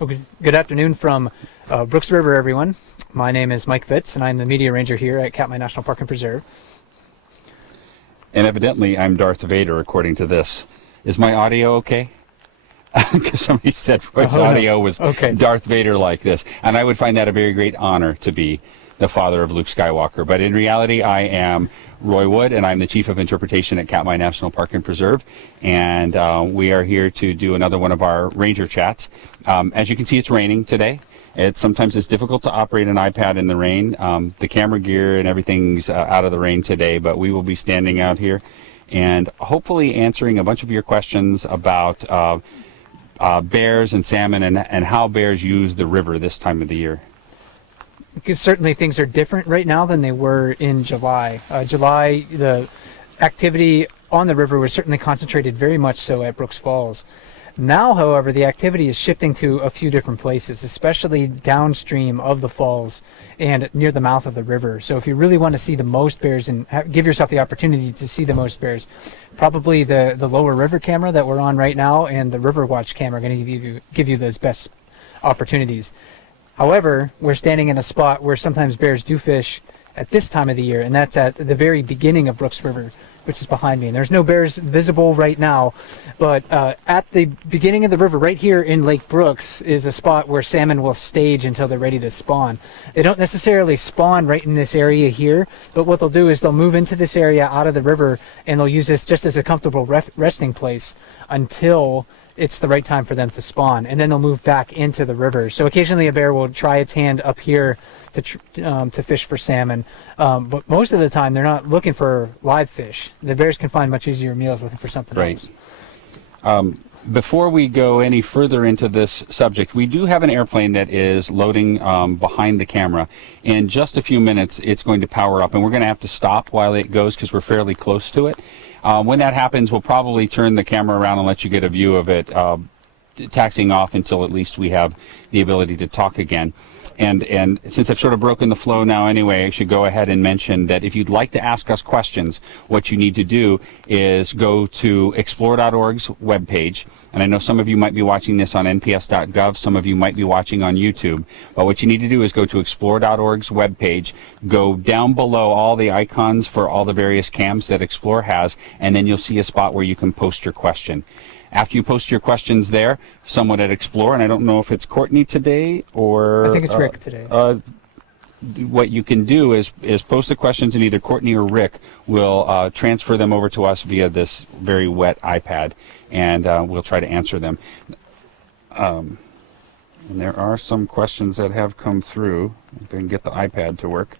Okay. Good afternoon from Brooks River, everyone. My name is Mike Fitz, and I'm the media ranger here at Katmai National Park and Preserve. And evidently, I'm Darth Vader, according to this. Is my audio okay? Because somebody said Roy's audio was okay. Darth Vader like this. And I would find that a very great honor to be the father of Luke Skywalker. But in reality, I am Roy Wood, and I'm the Chief of Interpretation at Katmai National Park and Preserve. And we are here to do another one of our Ranger Chats. As you can see, it's raining today. Sometimes it's difficult to operate an iPad in the rain. The camera gear and everything's out of the rain today, but we will be standing out here and hopefully answering a bunch of your questions about bears and salmon and how bears use the river this time of the year. Because certainly things are different right now than they were in July. July, the activity on the river was certainly concentrated very much so at Brooks Falls. Now, however, the activity is shifting to a few different places, especially downstream of the falls and near the mouth of the river. So if you really want to see the most bears and give yourself the opportunity to see the most bears, probably the lower river camera that we're on right now and the River Watch camera are going to give you those best opportunities. However, we're standing in a spot where sometimes bears do fish at this time of the year, and that's at the very beginning of Brooks River, which is behind me. And there's no bears visible right now, but at the beginning of the river, right here in Lake Brooks, is a spot where salmon will stage until they're ready to spawn. They don't necessarily spawn right in this area here, but what they'll do is they'll move into this area out of the river, and they'll use this just as a comfortable resting place until it's the right time for them to spawn, and then they'll move back into the river. So occasionally a bear will try its hand up here to fish for salmon, but most of the time they're not looking for live fish. The bears can find much easier meals looking for something else. Before we go any further into this subject, we do have an airplane that is loading behind the camera. In just a few minutes, it's going to power up, and we're going to have to stop while it goes because we're fairly close to it. When that happens, we'll probably turn the camera around and let you get a view of it, taxiing off until at least we have the ability to talk again. And since I've sort of broken the flow now anyway, I should go ahead and mention that if you'd like to ask us questions, what you need to do is go to explore.org's webpage. And I know some of you might be watching this on nps.gov, some of you might be watching on YouTube. But what you need to do is go to explore.org's webpage, go down below all the icons for all the various cams that Explore has, and then you'll see a spot where you can post your question. After you post your questions there, someone at Explore, and I don't know if it's Courtney today or... I think it's Rick today. What you can do is post the questions, and either Courtney or Rick will transfer them over to us via this very wet iPad, and we'll try to answer them. And there are some questions that have come through. If I can get the iPad to work.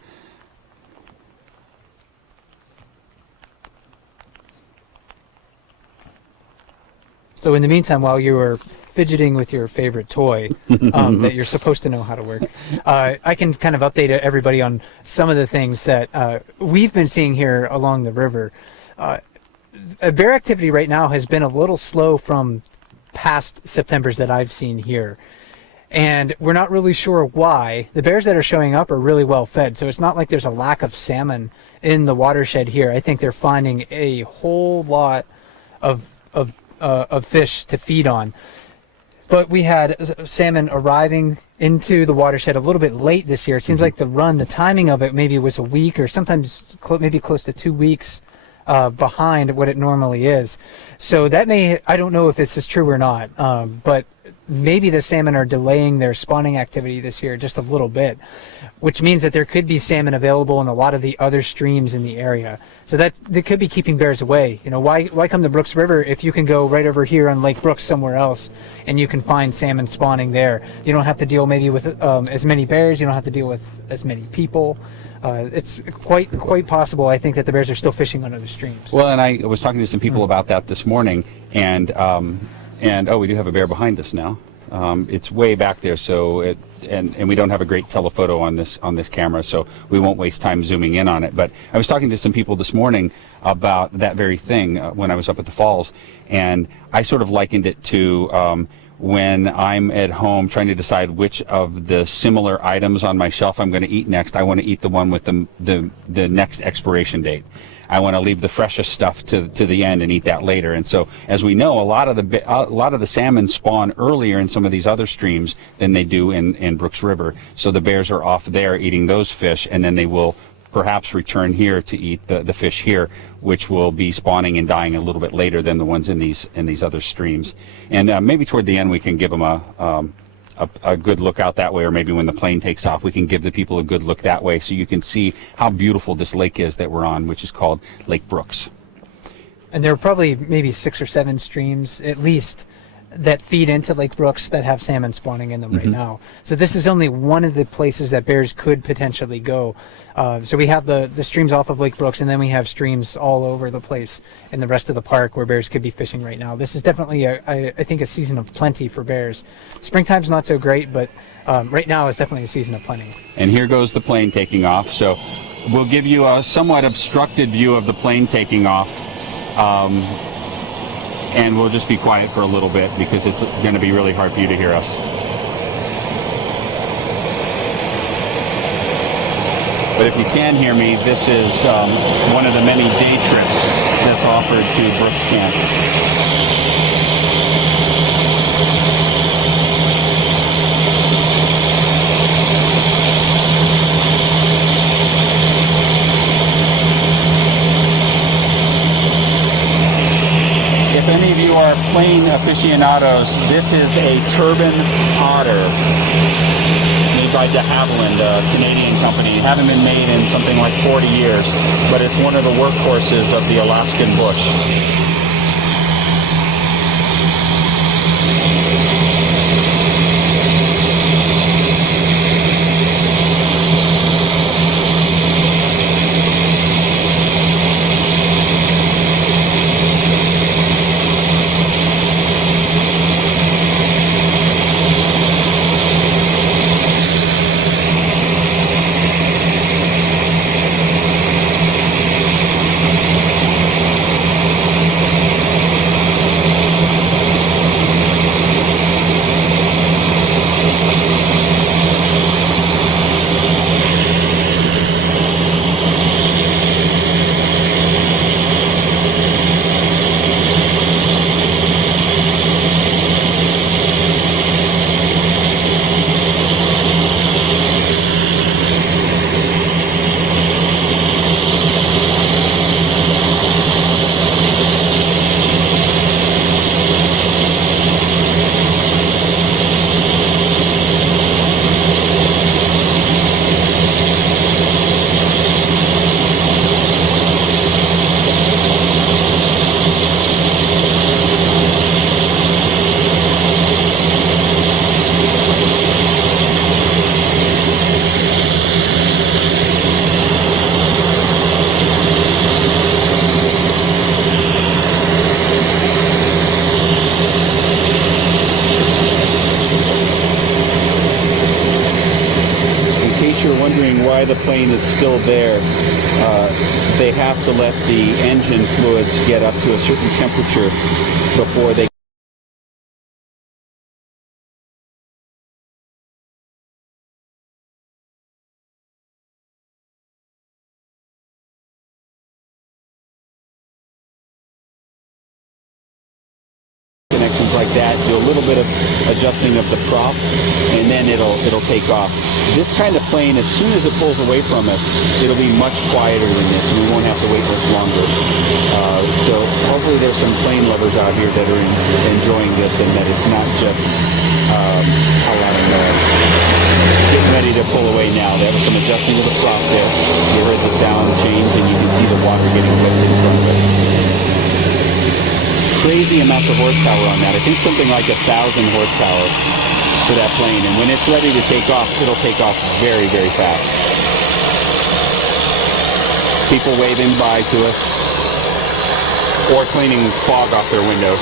So in the meantime, while you were fidgeting with your favorite toy that you're supposed to know how to work, I can kind of update everybody on some of the things that we've been seeing here along the river. Bear activity right now has been a little slow from past Septembers that I've seen here. And we're not really sure why. The bears that are showing up are really well fed, so it's not like there's a lack of salmon in the watershed here. I think they're finding a whole lot of fish to feed on. But we had salmon arriving into the watershed a little bit late this year. It seems like the timing of it maybe was a week or sometimes maybe close to 2 weeks behind what it normally is. So that I don't know if this is true or not, but maybe the salmon are delaying their spawning activity this year just a little bit, which means that there could be salmon available in a lot of the other streams in the area. So that could be keeping bears away. You know, why come to Brooks River if you can go right over here on Lake Brooks somewhere else and you can find salmon spawning there? You don't have to deal maybe with as many bears. You don't have to deal with as many people. It's quite possible, I think, that the bears are still fishing on other streams. Well, and I was talking to some people about that this morning, and oh, we do have a bear behind us now. It's way back there, so and we don't have a great telephoto on this camera, so we won't waste time zooming in on it. But I was talking to some people this morning about that very thing when I was up at the falls, and I sort of likened it to when I'm at home trying to decide which of the similar items on my shelf I'm going to eat next. I want to eat the one with the next expiration date. I want to leave the freshest stuff to the end and eat that later. And so, as we know, a lot of the salmon spawn earlier in some of these other streams than they do in Brooks River. So the bears are off there eating those fish, and then they will perhaps return here to eat the fish here, which will be spawning and dying a little bit later than the ones in these other streams. And maybe toward the end we can give them a good look out that way, or maybe when the plane takes off we can give the people a good look that way, so you can see how beautiful this lake is that we're on, which is called Lake Brooks. And there are probably maybe 6 or 7 streams at least that feed into Lake Brooks that have salmon spawning in them right now. So this is only one of the places that bears could potentially go. So we have the streams off of Lake Brooks, and then we have streams all over the place in the rest of the park where bears could be fishing right now. This is definitely, I think, a season of plenty for bears. Springtime's not so great, but right now is definitely a season of plenty. And here goes the plane taking off. So we'll give you a somewhat obstructed view of the plane taking off. And we'll just be quiet for a little bit because it's going to be really hard for you to hear us. But if you can hear me, this is one of the many day trips that's offered to Brooks Camp. If any of you are plane aficionados, this is a turbine otter made by de Havilland, a Canadian company. Haven't been made in something like 40 years, but it's one of the workhorses of the Alaskan bush. Why the plane is still there, they have to let the engine fluids get up to a certain temperature before they connections like that, do a little bit of adjusting of the prop, and then it'll take off. This kind of plane, as soon as it pulls away from us, it'll be much quieter than this, and we won't have to wait much longer. So hopefully there's some plane lovers out here that are enjoying this, and that it's not just a lot of noise. Getting ready to pull away now. There was some adjusting of the prop there. You heard the sound change, and you can see the water getting whipped in front of it. Crazy amounts of horsepower on that. I think something like 1,000 horsepower for that plane, and when it's ready to take off, it'll take off very, very fast. People waving by to us, or cleaning fog off their windows.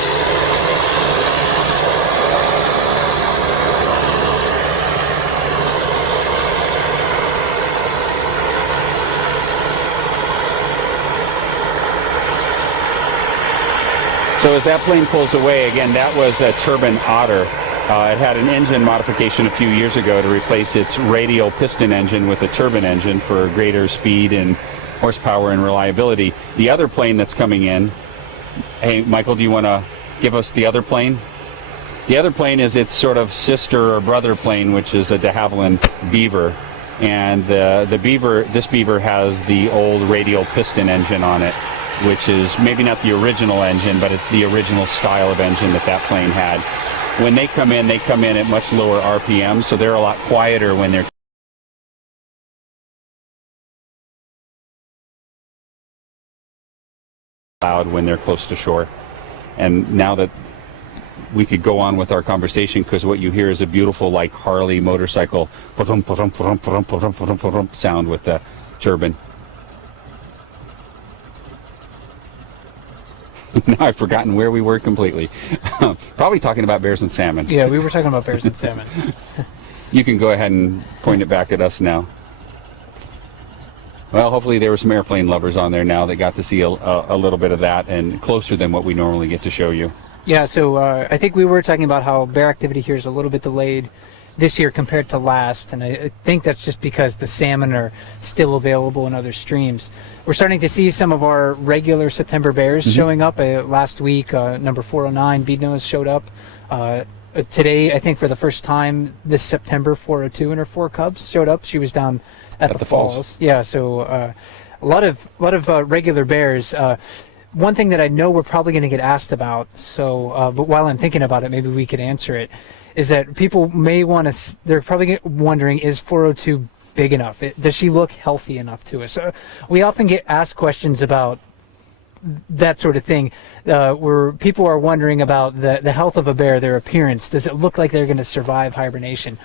So as that plane pulls away, again, that was a turbine otter. It had an engine modification a few years ago to replace its radial piston engine with a turbine engine for greater speed and horsepower and reliability. The other plane that's coming in, hey, Michael, do you want to give us the other plane? The other plane is its sort of sister or brother plane, which is a de Havilland Beaver. And this Beaver has the old radial piston engine on it, which is maybe not the original engine, but it's the original style of engine that plane had. When they come in at much lower RPM, so they're a lot quieter when they're loud when they're close to shore. And now that we could go on with our conversation, because what you hear is a beautiful, like, Harley motorcycle sound with the turbine. Now I've forgotten where we were completely. Probably talking about bears and salmon. Yeah, we were talking about bears and salmon. You can go ahead and point it back at us now. Well, hopefully there were some airplane lovers on there now that got to see a little bit of that, and closer than what we normally get to show you. Yeah, so I think we were talking about how bear activity here is a little bit delayed this year compared to last, and I think that's just because the salmon are still available in other streams. We're starting to see some of our regular September bears showing up. Last week, number 409, Beadnose, showed up. Today, I think for the first time this September, 402 and her 4 cubs showed up. She was down at the falls. Yeah, so a lot of regular bears. One thing that I know we're probably going to get asked about, so but while I'm thinking about it, maybe we could answer it, is that people may want to, they're probably wondering, is 402 big enough? Does she look healthy enough to us? We often get asked questions about that sort of thing, where people are wondering about the health of a bear, their appearance. Does it look like they're going to survive hibernation?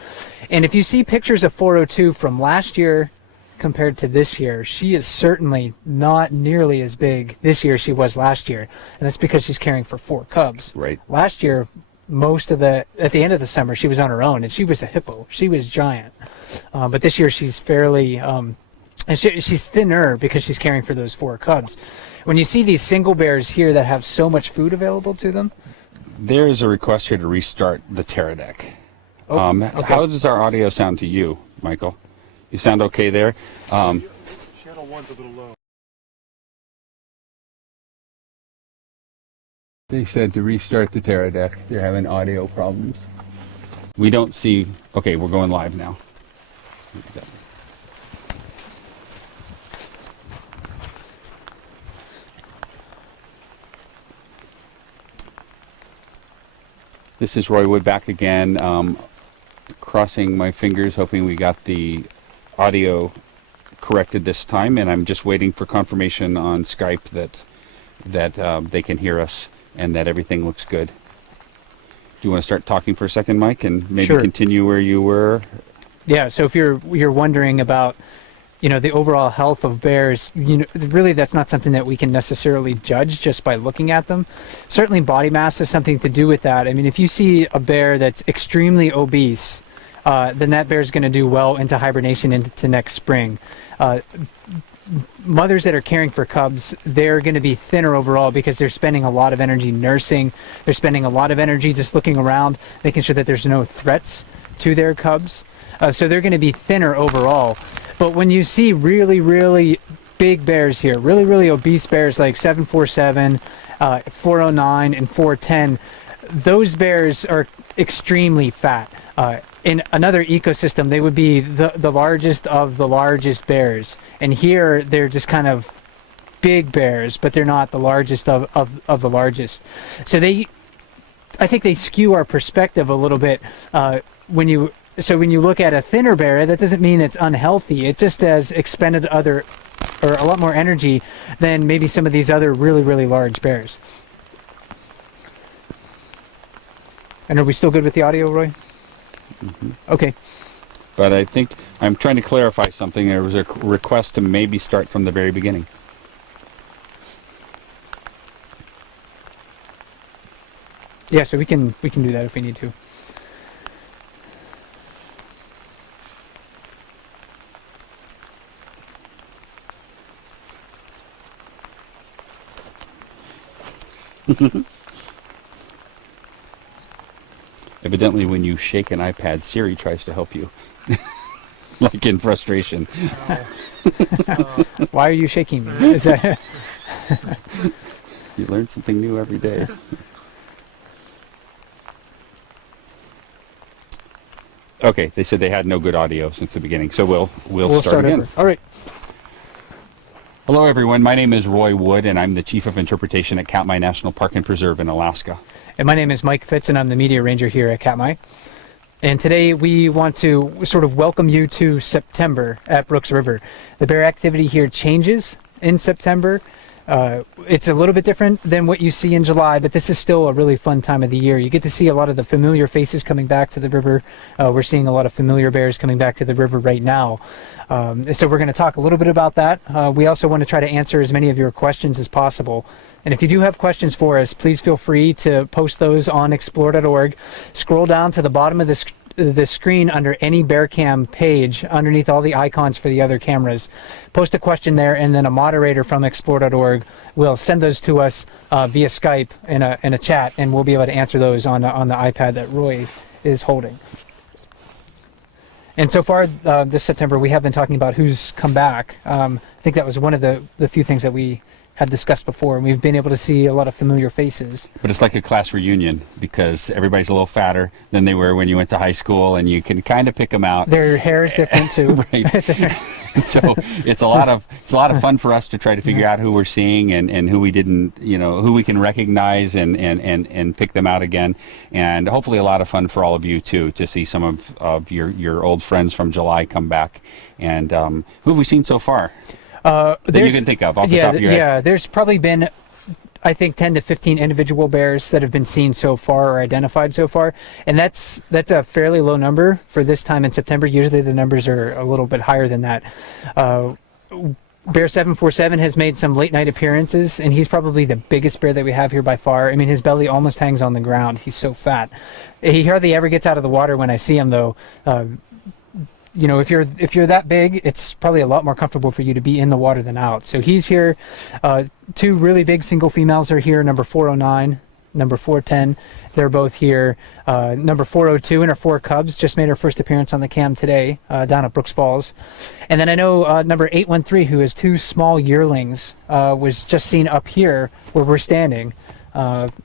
And if you see pictures of 402 from last year compared to this year, she is certainly not nearly as big this year as she was last year, and that's because she's caring for 4 cubs. Right. Last year, at the end of the summer, she was on her own, and she was a hippo. She was giant. But this year she's fairly, and she's thinner because she's caring for those 4 cubs. When you see these single bears here that have so much food available to them, there is a request here to restart the Pterodec. Okay. How does our audio sound to you, Michael? You sound okay there? Channel 1's a little low. They said to restart the Pterodec. They're having audio problems. We don't see... Okay, we're going live now. This is Roy Wood back again, crossing my fingers, hoping we got the audio corrected this time, and I'm just waiting for confirmation on Skype that they can hear us and that everything looks good. Do you want to start talking for a second, Mike, and maybe Sure. continue where you were? yeah. So if you're wondering about, the overall health of bears, really that's not something that we can necessarily judge just by looking at them. Certainly body mass has something to do with that. I mean, if you see a bear that's extremely obese, then that bear is going to do well into hibernation into next spring. Mothers that are caring for cubs, they're going to be thinner overall because they're spending a lot of energy nursing. They're spending a lot of energy just looking around, making sure that there's no threats to their cubs. So they're going to be thinner overall. But when you see really, really big bears here, really, really obese bears like 747, 409, and 410, those bears are extremely fat. In another ecosystem, they would be the largest of the largest bears. And here, they're just kind of big bears, but they're not the largest of the largest. So I think they skew our perspective a little bit when you look at a thinner bear, that doesn't mean it's unhealthy. It just has expended a lot more energy than maybe some of these other really, really large bears. And are we still good with the audio, Roy? Mm-hmm. Okay. But I think I'm trying to clarify something. There was a request to maybe start from the very beginning. Yeah, so we can do that if we need to. Evidently, when you shake an iPad, Siri tries to help you. like in frustration. Why are you shaking me? Is that You learn something new every day. Okay, they said they had no good audio since the beginning, so we'll start again. over. All right. Hello, everyone. My name is Roy Wood, and I'm the Chief of Interpretation at Katmai National Park and Preserve in Alaska. And my name is Mike Fitz, and I'm the media ranger here at Katmai. And today we want to sort of welcome you to September at Brooks River. The bear activity here changes in September. It's a little bit different than what you see in July, but this is still a really fun time of the year. You get to see a lot of the familiar faces coming back to the river. We're seeing a lot of familiar bears coming back to the river right now. So we're going to talk a little bit about that. We also want to try to answer as many of your questions as possible. And if you do have questions for us, please feel free to post those on explore.org. Scroll down to the bottom of the screen under any Bearcam page, underneath all the icons for the other cameras. Post a question there, and then a moderator from explore.org will send those to us via Skype in a chat, and we'll be able to answer those on the iPad that Roy is holding. And so far this September, we have been talking about who's come back. I think that was one of the few things that we had discussed before, and we've been able to see a lot of familiar faces. But it's like a class reunion because everybody's a little fatter than they were when you went to high school, and you can kind of pick them out. Their hair is different too. Right. So it's a lot of fun for us to try to figure out who we're seeing and who we didn't, who we can recognize and pick them out again. And hopefully a lot of fun for all of you too, to see some of your old friends from July come back. And who have we seen so far? That you can think of off the top of your head? Yeah, there's probably been, I think, 10 to 15 individual bears that have been seen so far or identified so far. And that's a fairly low number for this time in September. Usually the numbers are a little bit higher than that. Bear 747 has made some late night appearances, and he's probably the biggest bear that we have here by far. I mean, his belly almost hangs on the ground. He's so fat. He hardly ever gets out of the water when I see him, though. If you're that big, it's probably a lot more comfortable for you to be in the water than out. So he's here. Two really big single females are here, number 409, number 410. They're both here. Number 402 and her 4 cubs just made her first appearance on the cam today down at Brooks Falls. And then I know number 813, who has 2 small yearlings, was just seen up here where we're standing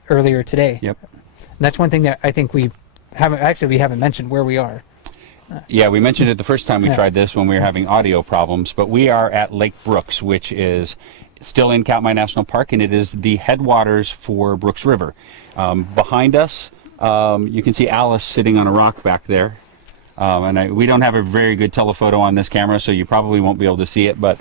earlier today. Yep. And that's one thing that I think we haven't mentioned where we are. Yeah, we mentioned it the first time we tried this when we were having audio problems, but we are at Lake Brooks, which is still in Katmai National Park, and it is the headwaters for Brooks River. Behind us, you can see Alice sitting on a rock back there. We don't have a very good telephoto on this camera, so you probably won't be able to see it, but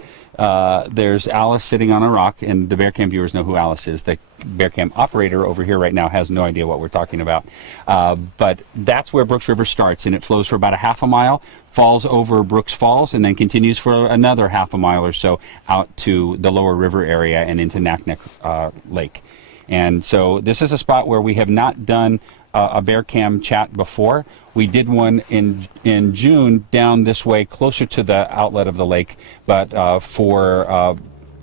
there's Alice sitting on a rock, and the Bearcam viewers know who Alice is. The Bearcam operator over here right now has no idea what we're talking about. But that's where Brooks River starts, and it flows for about a half a mile, falls over Brooks Falls, and then continues for another half a mile or so out to the lower river area and into Naknek Lake. And so this is a spot where we have not done a Bearcam chat before. We did one in June down this way, closer to the outlet of the lake, but for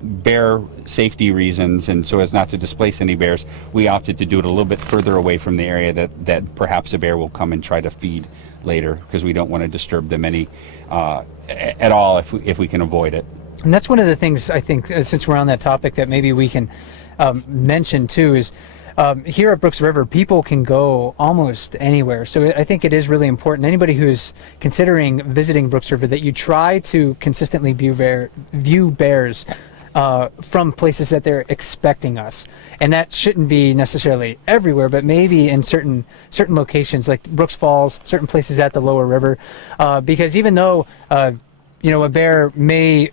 bear safety reasons and so as not to displace any bears, we opted to do it a little bit further away from the area that perhaps a bear will come and try to feed later, because we don't want to disturb them any at all if we can avoid it. And that's one of the things I think, since we're on that topic, that maybe we can mention too is here at Brooks River, people can go almost anywhere. So I think it is really important, anybody who is considering visiting Brooks River, that you try to consistently view bears from places that they're expecting us. And that shouldn't be necessarily everywhere, but maybe in certain locations like Brooks Falls, certain places at the lower river, because even though a bear may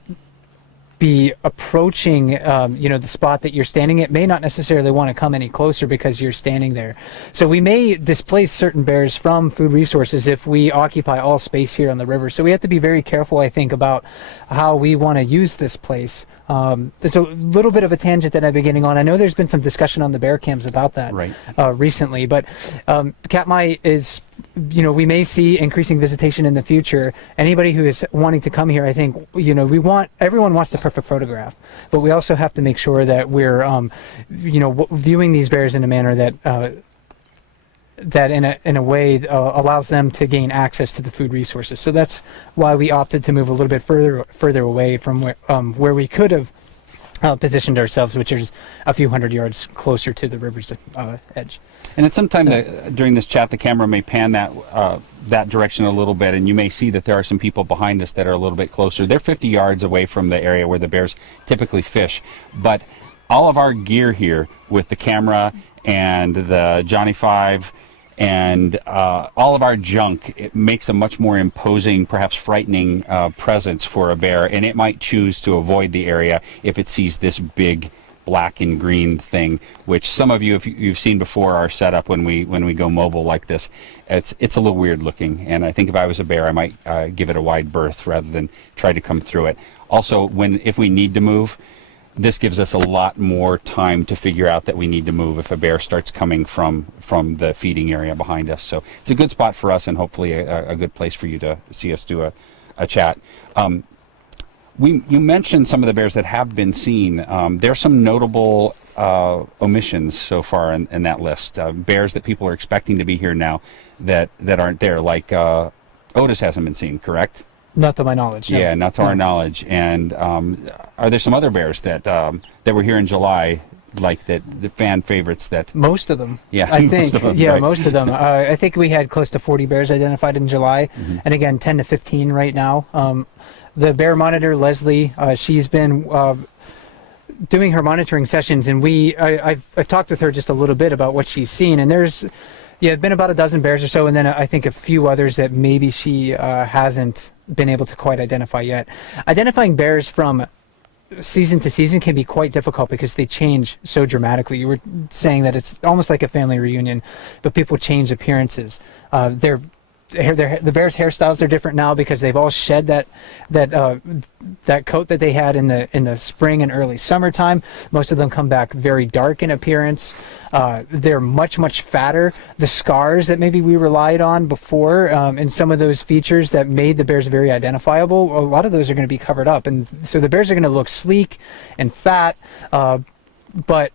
be approaching the spot that you're standing at, may not necessarily want to come any closer because you're standing there. So we may displace certain bears from food resources if we occupy all space here on the river. So we have to be very careful, I think, about how we want to use this place. It's a little bit of a tangent that I've been getting on. I know there's been some discussion on the bear cams about that recently, but Katmai is, we may see increasing visitation in the future. Anybody who is wanting to come here, I think, everyone wants the perfect photograph, but we also have to make sure that we're, viewing these bears in a manner that that in a way allows them to gain access to the food resources. So that's why we opted to move a little bit further away from where we could have positioned ourselves, which is a few hundred yards closer to the river's edge. And at some time during this chat, the camera may pan that direction a little bit, and you may see that there are some people behind us that are a little bit closer. They're 50 yards away from the area where the bears typically fish. But all of our gear here with the camera and the Johnny 5 and all of our junk, it makes a much more imposing, perhaps frightening presence for a bear, and it might choose to avoid the area if it sees this big black and green thing, which some of you, if you've seen before our setup when we go mobile like this, it's a little weird looking, and I think if I was a bear I might give it a wide berth rather than try to come through it. Also, if we need to move, this gives us a lot more time to figure out that we need to move if a bear starts coming from the feeding area behind us. So it's a good spot for us, and hopefully a good place for you to see us do a chat. You mentioned some of the bears that have been seen. There are some notable omissions so far in that list. Bears that people are expecting to be here now that aren't there, like Otis hasn't been seen, correct? Not to my knowledge. No. Yeah, not to our knowledge. And are there some other bears that were here in July, like the fan favorites that? Most of them. Yeah, I think. most of them, yeah, right. most of them. I think we had close to 40 bears identified in July, and again 10 to 15 right now. The bear monitor, Leslie, she's been doing her monitoring sessions, and I've talked with her just a little bit about what she's seen, and there's been about a dozen bears or so, and then I think a few others that maybe she hasn't been able to quite identify yet. Identifying bears from season to season can be quite difficult because they change so dramatically. You were saying that it's almost like a family reunion, but people change appearances. The bears' hairstyles are different now because they've all shed that coat that they had in the spring and early summertime. Most of them come back very dark in appearance. They're much fatter. The scars that maybe we relied on before, and some of those features that made the bears very identifiable, a lot of those are going to be covered up, and so the bears are going to look sleek and fat, but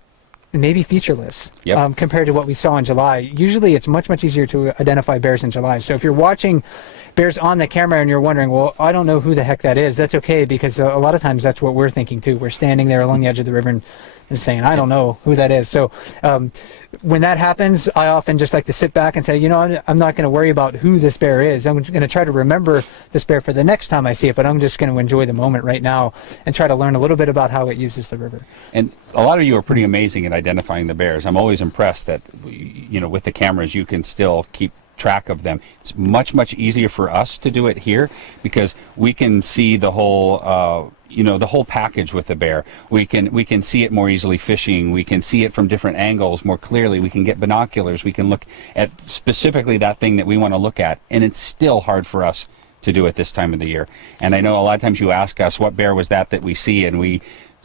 maybe featureless. Yep. Compared to what we saw in July. Usually it's much easier to identify bears in July. So if you're watching bears on the camera and you're wondering, well, I don't know who the heck that is, that's okay, because a lot of times that's what we're thinking too. We're standing there along the edge of the river and saying, I don't know who that is. So when that happens, I often just like to sit back and say, I'm not going to worry about who this bear is. I'm going to try to remember this bear for the next time I see it, but I'm just going to enjoy the moment right now and try to learn a little bit about how it uses the river. And a lot of you are pretty amazing at identifying the bears. I'm always impressed that, with the cameras, you can still keep track of them. It's much easier for us to do it here because we can see the whole the whole package with the bear. We can see it more easily fishing. We can see it from different angles more clearly. We can get binoculars. We can look at specifically that thing that we want to look at, and it's still hard for us to do it this time of the year. And I know a lot of times you ask us, what bear was that we see, and we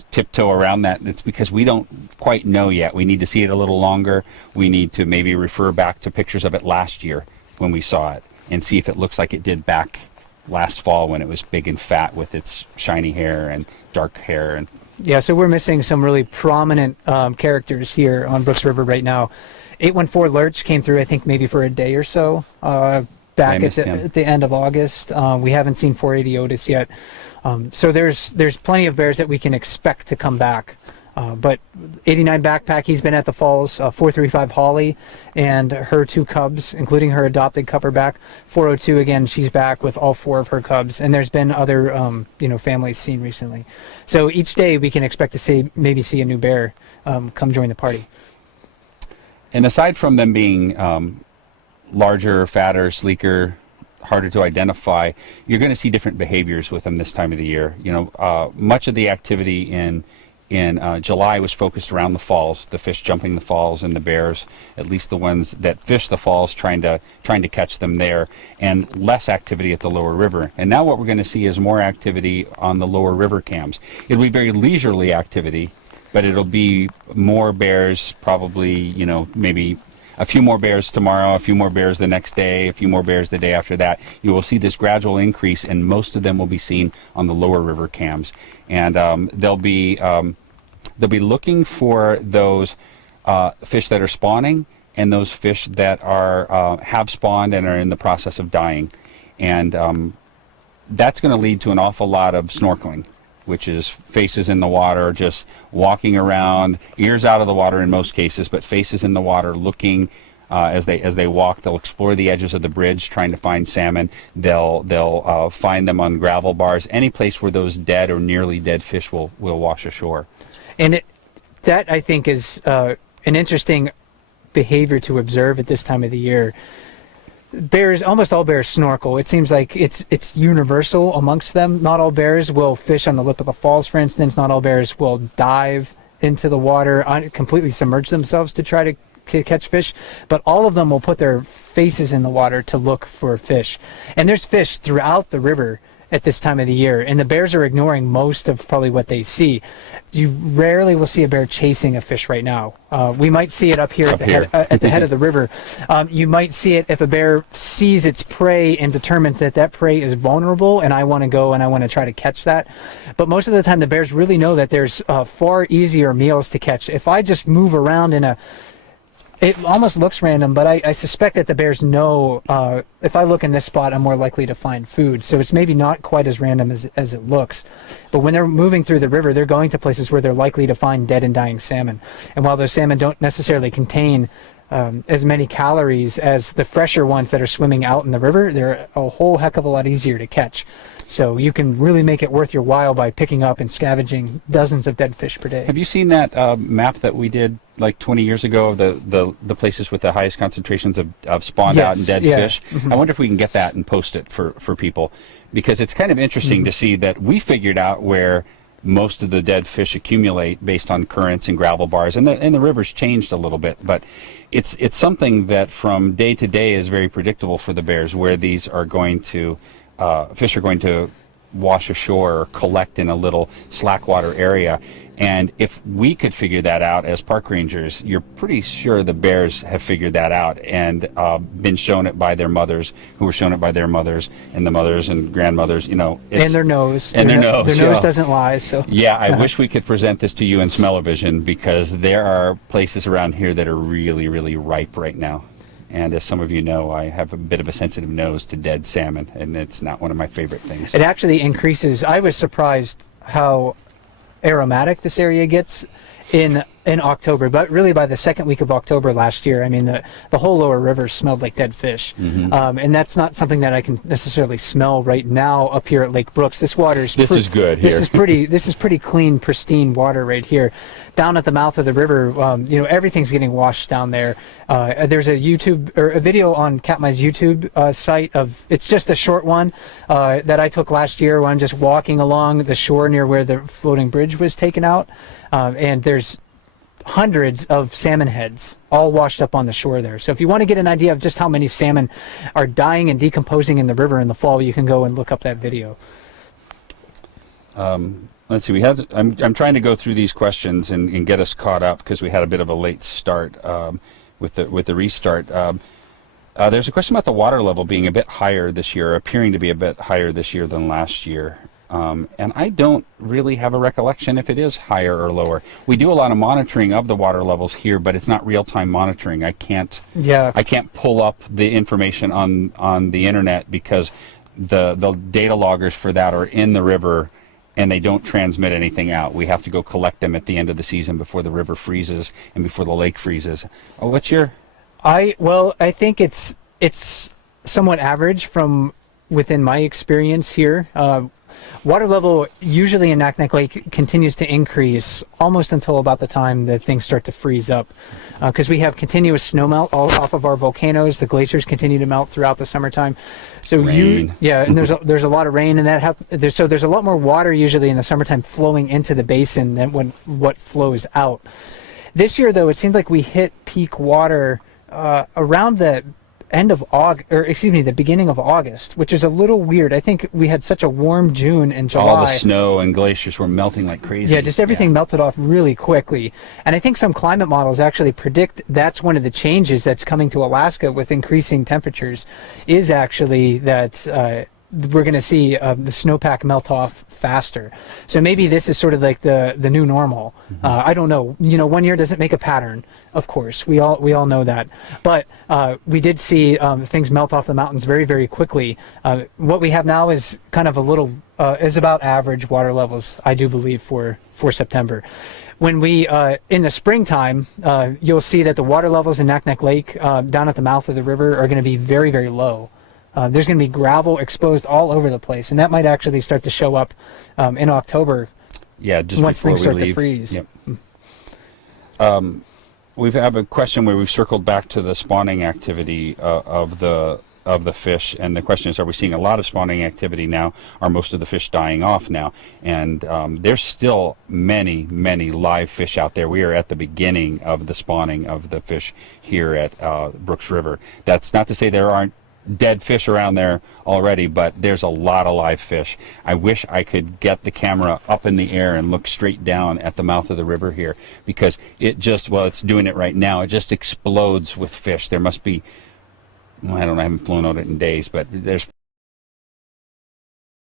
tiptoe around that. It's because we don't quite know yet. We need to see it a little longer. We need to maybe refer back to pictures of it last year when we saw it and see if it looks like it did back last fall when it was big and fat with its shiny hair and dark hair. And yeah, so we're missing some really prominent characters here on Brooks River right now. 814 Lurch came through, I think, maybe for a day or so back at the end of August. We haven't seen 480 Otis yet. So there's plenty of bears that we can expect to come back. But 89 Backpack, he's been at the falls. 435 Holly and her two cubs, including her adopted cupperback. 402, again, she's back with all four of her cubs. And there's been other families seen recently. So each day we can expect to maybe see a new bear come join the party. And aside from them being larger, fatter, sleeker, harder to identify, you're going to see different behaviors with them this time of the year. Much of the activity in July was focused around the falls, the fish jumping the falls, and the bears, at least the ones that fish the falls, trying to catch them there, and less activity at the lower river. And now what we're going to see is more activity on the lower river cams. It'll be very leisurely activity, but it'll be more bears, probably, maybe a few more bears tomorrow, a few more bears the next day, a few more bears the day after that. You will see this gradual increase, and most of them will be seen on the lower river cams. And they'll be looking for those fish that are spawning and those fish that are have spawned and are in the process of dying. And that's going to lead to an awful lot of snorkeling, which is faces in the water, just walking around, ears out of the water in most cases, but faces in the water looking. As they walk, they'll explore the edges of the bridge trying to find salmon. They'll find them on gravel bars, any place where those dead or nearly dead fish will wash ashore. And that, I think, is an interesting behavior to observe at this time of the year. Bears, almost all bears snorkel. It seems like it's universal amongst them. Not all bears will fish on the lip of the falls, for instance. Not all bears will dive into the water, completely submerge themselves to try to catch fish, but all of them will put their faces in the water to look for fish. And there's fish throughout the river at this time of the year, and the bears are ignoring most of probably what they see. You rarely will see a bear chasing a fish right now. We might see it up here at the head of the river. You might see it if a bear sees its prey and determines that prey is vulnerable, and I want to go and I want to try to catch that. But most of the time, the bears really know that there's far easier meals to catch. If I just move around it almost looks random, but I suspect that the bears know if I look in this spot, I'm more likely to find food. So it's maybe not quite as random as it looks. But when they're moving through the river, they're going to places where they're likely to find dead and dying salmon. And while those salmon don't necessarily contain as many calories as the fresher ones that are swimming out in the river, they're a whole heck of a lot easier to catch. So you can really make it worth your while by picking up and scavenging dozens of dead fish per day. Have you seen that map that we did like 20 years ago of the places with the highest concentrations of spawned out and dead fish? Mm-hmm. I wonder if we can get that and post it for people, because it's kind of interesting to see that we figured out where most of the dead fish accumulate based on currents and gravel bars, and the river's changed a little bit, but it's something that from day to day is very predictable for the bears, where these are going to fish are going to wash ashore or collect in a little slackwater area. And if we could figure that out as park rangers, you're pretty sure the bears have figured that out and been shown it by their mothers, who were shown it by their mothers, and the mothers and grandmothers, and their nose. And their nose. Their nose doesn't lie. So yeah, I wish we could present this to you in smell-o-vision, because there are places around here that are really, really ripe right now. And as some of you know, I have a bit of a sensitive nose to dead salmon, and it's not one of my favorite things. It actually increases. I was surprised how aromatic this area gets in October, but really by the second week of October last year, I mean, the whole lower river smelled like dead fish. Mm-hmm. And that's not something that I can necessarily smell right now up here at Lake Brooks. This water's is good here. This is pretty clean, pristine water right here. Down at the mouth of the river, everything's getting washed down there. There's a video on Katmai's YouTube site it's just a short one that I took last year when I'm just walking along the shore near where the floating bridge was taken out. And there's hundreds of salmon heads all washed up on the shore there. So if you want to get an idea of just how many salmon are dying and decomposing in the river in the fall, you can go and look up that video. Let's see. I'm trying to go through these questions and get us caught up, because we had a bit of a late start with the restart. There's a question about the water level being a bit higher this year, appearing to be a bit higher this year than last year. And I don't really have a recollection if it is higher or lower. We do a lot of monitoring of the water levels here, but it's not real-time monitoring. I can't pull up the information on the internet, because the data loggers for that are in the river, and they don't transmit anything out. We have to go collect them at the end of the season before the river freezes and before the lake freezes. What's your? I think it's somewhat average from within my experience here. Water level usually in Naknek Lake continues to increase almost until about the time that things start to freeze up, because we have continuous snow melt all off of our volcanoes. The glaciers continue to melt throughout the summertime. So rain. And there's a lot of rain, and there's a lot more water usually in the summertime flowing into the basin than what flows out. This year, though, it seems like we hit peak water around the beginning of August, which is a little weird. I think we had such a warm June and July. All the snow and glaciers were melting like crazy. Yeah, just everything melted off really quickly. And I think some climate models actually predict that's one of the changes that's coming to Alaska with increasing temperatures, is actually that we're going to see the snowpack melt off faster. So maybe this is sort of like the new normal. I don't know. You know, 1 year doesn't make a pattern, of course. We all know that. But we did see things melt off the mountains very, very quickly. What we have now is kind of a little is about average water levels, I do believe, for September. When we in the springtime, you'll see that the water levels in Naknek Lake down at the mouth of the river are going to be very, very low. There's going to be gravel exposed all over the place, and that might actually start to show up in October. Yeah, just once before things we start leave. to freeze. Yep. We have a question where we've circled back to the spawning activity of the fish, and the question is: are we seeing a lot of spawning activity now? Are most of the fish dying off now? And there's still many, many live fish out there. We are at the beginning of the spawning of the fish here at Brooks River. That's not to say there aren't dead fish around there already, but there's a lot of live fish. I wish I could get the camera up in the air and look straight down at the mouth of the river here, because it just, well, it's doing it right now. It just explodes with fish. There must be, well, I don't know, I haven't flown out it in days, but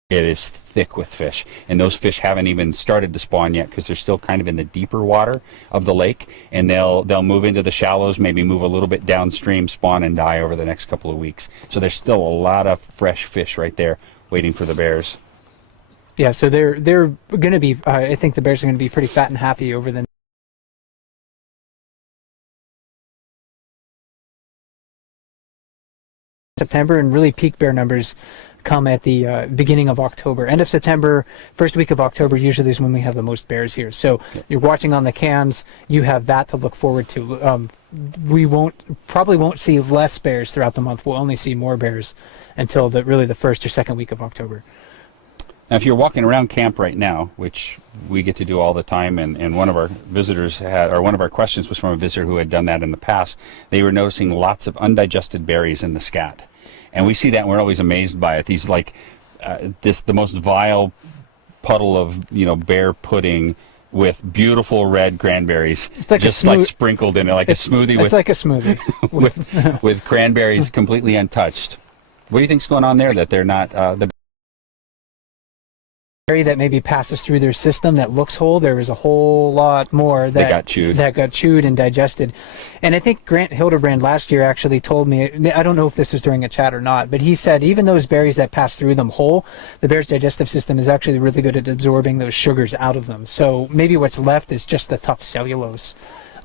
it is thick with fish, and those fish haven't even started to spawn yet because they're still kind of in the deeper water of the lake, and they'll move into the shallows, maybe move a little bit downstream, spawn and die over the next couple of weeks. So there's still a lot of fresh fish right there waiting for the bears. Yeah, so they're going to be. I think the bears are going to be pretty fat and happy over the September, and really peak bear numbers come at the beginning of October. End of September, first week of October usually is when we have the most bears here. So you're watching on the cams, you have that to look forward to. We probably won't see less bears throughout the month. We'll only see more bears until the first or second week of October. Now, if you're walking around camp right now, which we get to do all the time, and one of our visitors one of our questions was from a visitor who had done that in the past, they were noticing lots of undigested berries in the scat. And we see that, and we're always amazed by it. These, like, the most vile puddle of, bear pudding with beautiful red cranberries, it's like just like sprinkled in it, like a smoothie. It's like a smoothie with cranberries completely untouched. What do you think's going on there? That they're not the berry that maybe passes through their system that looks whole. There was a whole lot more that got chewed and digested. And I think Grant Hildebrand last year actually told me, I don't know if this was during a chat or not, but he said even those berries that pass through them whole, the bear's digestive system is actually really good at absorbing those sugars out of them. So maybe what's left is just the tough cellulose.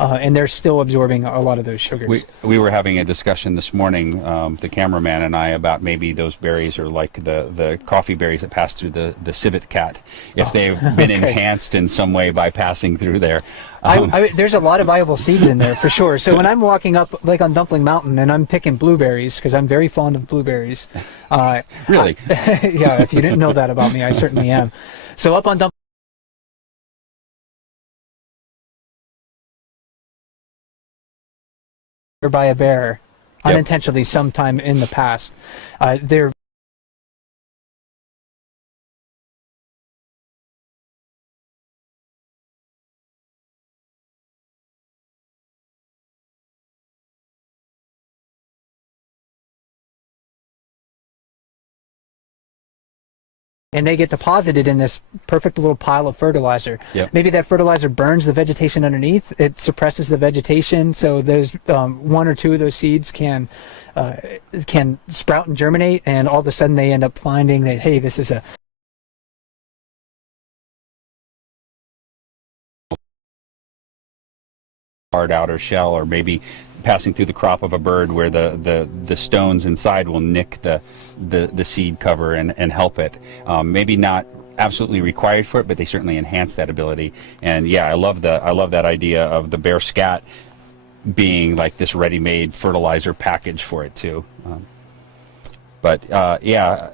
And they're still absorbing a lot of those sugars. We were having a discussion this morning, the cameraman and I, about maybe those berries are like the coffee berries that pass through the civet cat, if they've been enhanced in some way by passing through there. There's a lot of viable seeds in there for sure. So when I'm walking up, like on Dumpling Mountain, and I'm picking blueberries, because I'm very fond of blueberries. Really? Yeah, if you didn't know that about me, I certainly am. So up on Dumpling by a bear unintentionally sometime in the past. They're and they get deposited in this perfect little pile of fertilizer. Maybe that fertilizer burns the vegetation underneath. It suppresses the vegetation, so those one or two of those seeds can sprout and germinate, and all of a sudden they end up finding that, hey, this is a hard outer shell, or maybe passing through the crop of a bird where the stones inside will nick the seed cover and help it. Maybe not absolutely required for it, but they certainly enhance that ability. And yeah, I love that idea of the bear scat being like this ready-made fertilizer package for it too. Yeah,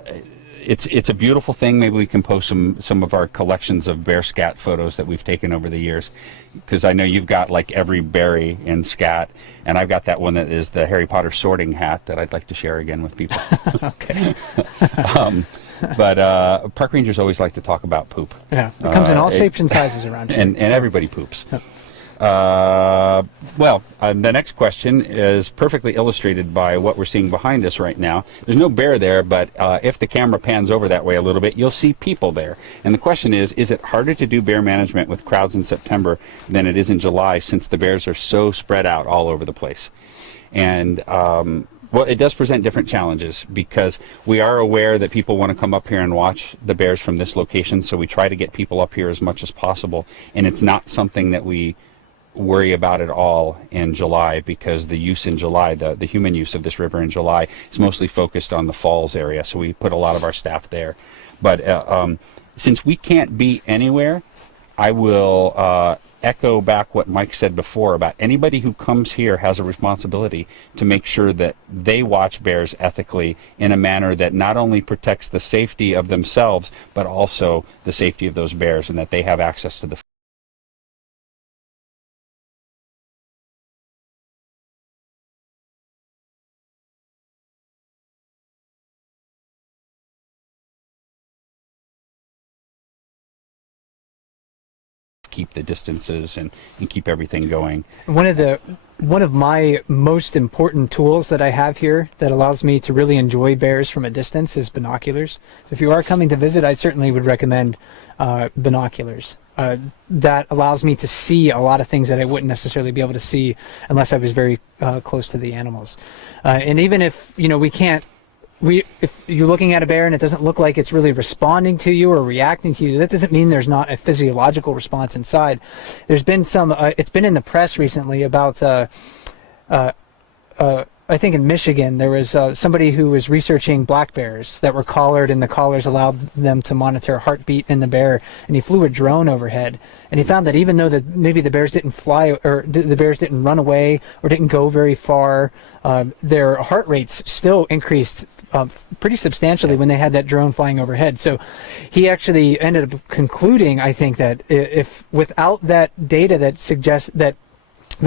it's a beautiful thing. Maybe we can post some of our collections of bear scat photos that we've taken over the years, because I know you've got like every berry in scat, and I've got that one that is the Harry Potter sorting hat that I'd like to share again with people. Okay. But park rangers always like to talk about poop. Yeah, it comes in all shapes and sizes around here. And everybody poops. The next question is perfectly illustrated by what we're seeing behind us right now. There's no bear there, but if the camera pans over that way a little bit, you'll see people there. And the question is it harder to do bear management with crowds in September than it is in July, since the bears are so spread out all over the place? And well, it does present different challenges, because we are aware that people want to come up here and watch the bears from this location, so we try to get people up here as much as possible. And it's not something that we worry about at all in July, because the use in July, the human use of this river in July, is mostly focused on the falls area, so we put a lot of our staff there. But since we can't be anywhere, I will echo back what Mike said before about anybody who comes here has a responsibility to make sure that they watch bears ethically in a manner that not only protects the safety of themselves, but also the safety of those bears, and that they have access to the keep the distances and keep everything going. One of my most important tools that I have here that allows me to really enjoy bears from a distance is binoculars. So if you are coming to visit, I certainly would recommend binoculars. That allows me to see a lot of things that I wouldn't necessarily be able to see unless I was very close to the animals. And even if if you're looking at a bear and it doesn't look like it's really responding to you or reacting to you, that doesn't mean there's not a physiological response inside. There's been some, it's been in the press recently about, I think in Michigan, there was somebody who was researching black bears that were collared, and the collars allowed them to monitor heartbeat in the bear, and he flew a drone overhead, and he found that even though maybe the bears didn't fly, or the bears didn't run away or didn't go very far, their heart rates still increased pretty substantially when they had that drone flying overhead. So he actually ended up concluding, I think, that if without that data that suggests that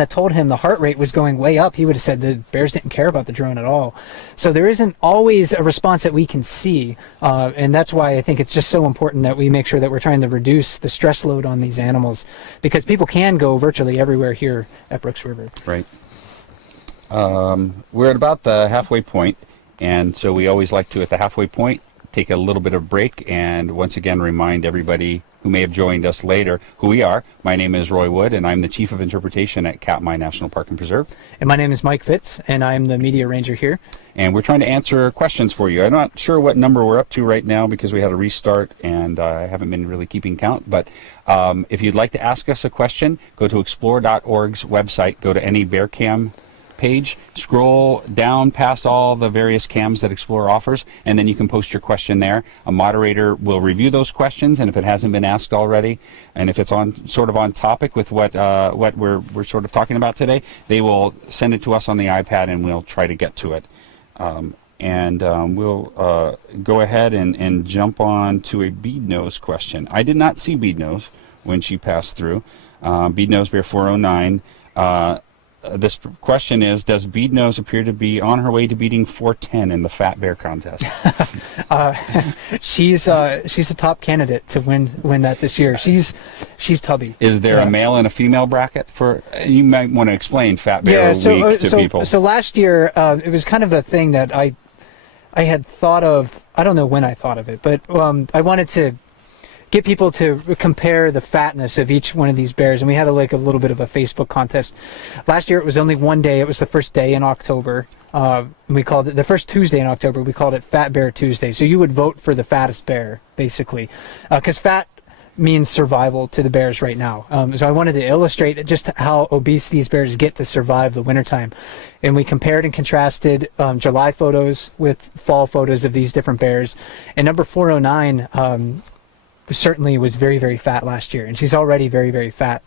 told him the heart rate was going way up, he would have said the bears didn't care about the drone at all. So there isn't always a response that we can see, and that's why I think it's just so important that we make sure that we're trying to reduce the stress load on these animals, because people can go virtually everywhere here at Brooks River. Right. We're at about the halfway point, and so we always like to, at the halfway point, take a little bit of break and once again remind everybody who may have joined us later who we are. My name is Roy Wood, and I'm the Chief of Interpretation at Katmai National Park and Preserve. And my name is Mike Fitz, and I'm the Media Ranger here. And we're trying to answer questions for you. I'm not sure what number we're up to right now because we had a restart, and I haven't been really keeping count. But if you'd like to ask us a question, go to explore.org's website, go to any bear cam page, scroll down past all the various cams that Explore offers, and then you can post your question there. A moderator will review those questions, and if it hasn't been asked already, and if it's sort of on topic with what we're sort of talking about today, they will send it to us on the iPad, and we'll try to get to it. We'll go ahead and jump on to a bead nose question. I did not see bead nose when she passed through. Bead nose bear 409. This question is, does Bead Nose appear to be on her way to beating 410 in the Fat Bear contest? She's a top candidate to win that this year. She's tubby. Is there a male and a female bracket for? You might want to explain Fat Bear Week to people. So last year it was kind of a thing that I had thought of. I don't know when I thought of it, but I wanted to get people to compare the fatness of each one of these bears, and we had a little bit of a Facebook contest. Last year it was only one day. It was the first day in October. We called it the first Tuesday in October. We called it Fat Bear Tuesday. So you would vote for the fattest bear, basically, because fat means survival to the bears right now. So I wanted to illustrate just how obese these bears get to survive the wintertime. And we compared and contrasted July photos with fall photos of these different bears. And number 409 certainly was very, very fat last year, and she's already very, very fat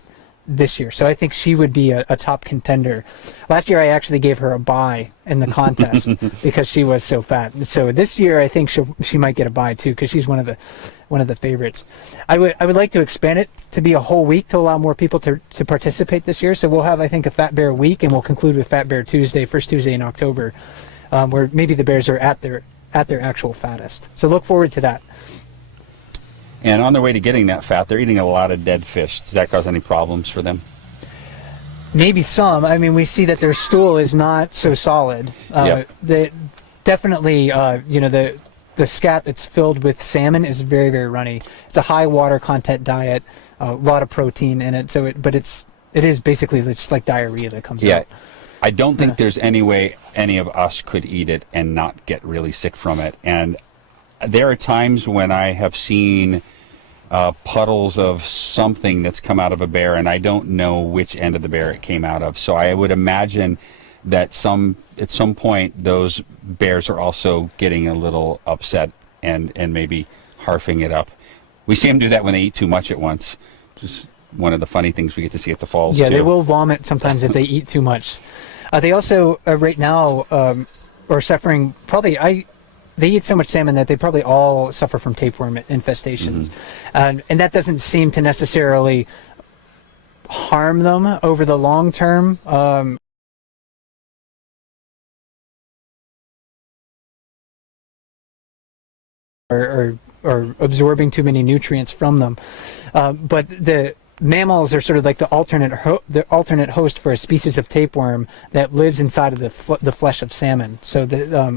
this year. So I think she would be a top contender. Last year I actually gave her a bye in the contest because she was so fat. So this year I think she might get a bye too, because she's one of the favorites. I would like to expand it to be a whole week to allow more people to participate this year. So we'll have, I think, a Fat Bear Week, and we'll conclude with Fat Bear Tuesday, first Tuesday in October, where maybe the bears are at their actual fattest. So look forward to that. And on their way to getting that fat, they're eating a lot of dead fish. Does that cause any problems for them? Maybe some. I mean, we see that their stool is not so solid. Yep. Definitely, the scat that's filled with salmon is very, very runny. It's a high water content diet, a lot of protein in it. But it is basically just like diarrhea that comes out. I don't think there's any way any of us could eat it and not get really sick from it. And there are times when I have seen puddles of something that's come out of a bear, and I don't know which end of the bear it came out of. So I would imagine that at some point those bears are also getting a little upset and maybe harfing it up. We see them do that when they eat too much at once. Just one of the funny things we get to see at the falls. Yeah, too. they will vomit sometimes if they eat too much. They also right now are suffering they eat so much salmon that they probably all suffer from tapeworm infestations. And that doesn't seem to necessarily harm them over the long term. Or absorbing too many nutrients from them. But the mammals are sort of like the alternate host for a species of tapeworm that lives inside of the flesh of salmon. So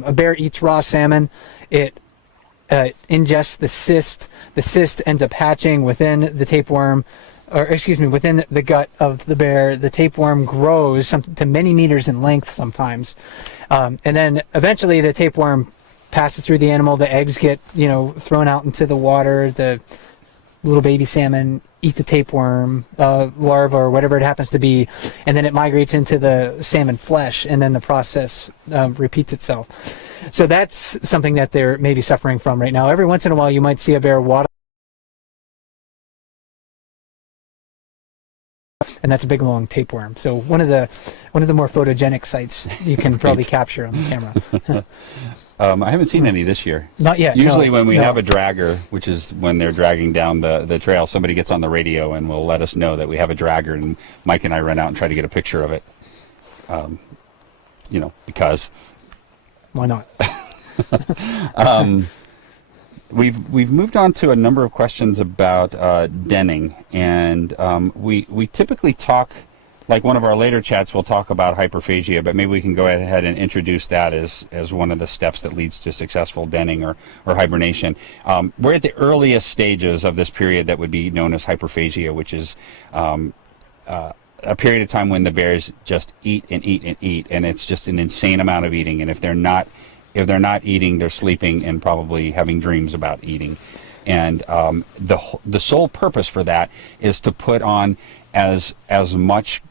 a bear eats raw salmon, it ingests the cyst. The cyst ends up hatching within the tapeworm, within the gut of the bear. The tapeworm grows to many meters in length sometimes, and then eventually the tapeworm passes through the animal. The eggs get thrown out into the water. The little baby salmon eat the tapeworm larva or whatever it happens to be, and then it migrates into the salmon flesh, and then the process repeats itself. So that's something that they're maybe suffering from right now. Every once in a while you might see a bear water, and that's a big long tapeworm. So one of the more photogenic sights you can probably capture on the camera. I haven't seen any this year. Not yet. Usually when we have a dragger, which is when they're dragging down the trail, somebody gets on the radio and will let us know that we have a dragger, and Mike and I run out and try to get a picture of it. Because why not? We've moved on to a number of questions about denning, and we typically talk. Like one of our later chats, we'll talk about hyperphagia, but maybe we can go ahead and introduce that as one of the steps that leads to successful denning or hibernation. We're at the earliest stages of this period that would be known as hyperphagia, which is a period of time when the bears just eat and eat and eat, and it's just an insane amount of eating. And if they're not eating, they're sleeping and probably having dreams about eating. And the sole purpose for that is to put on as much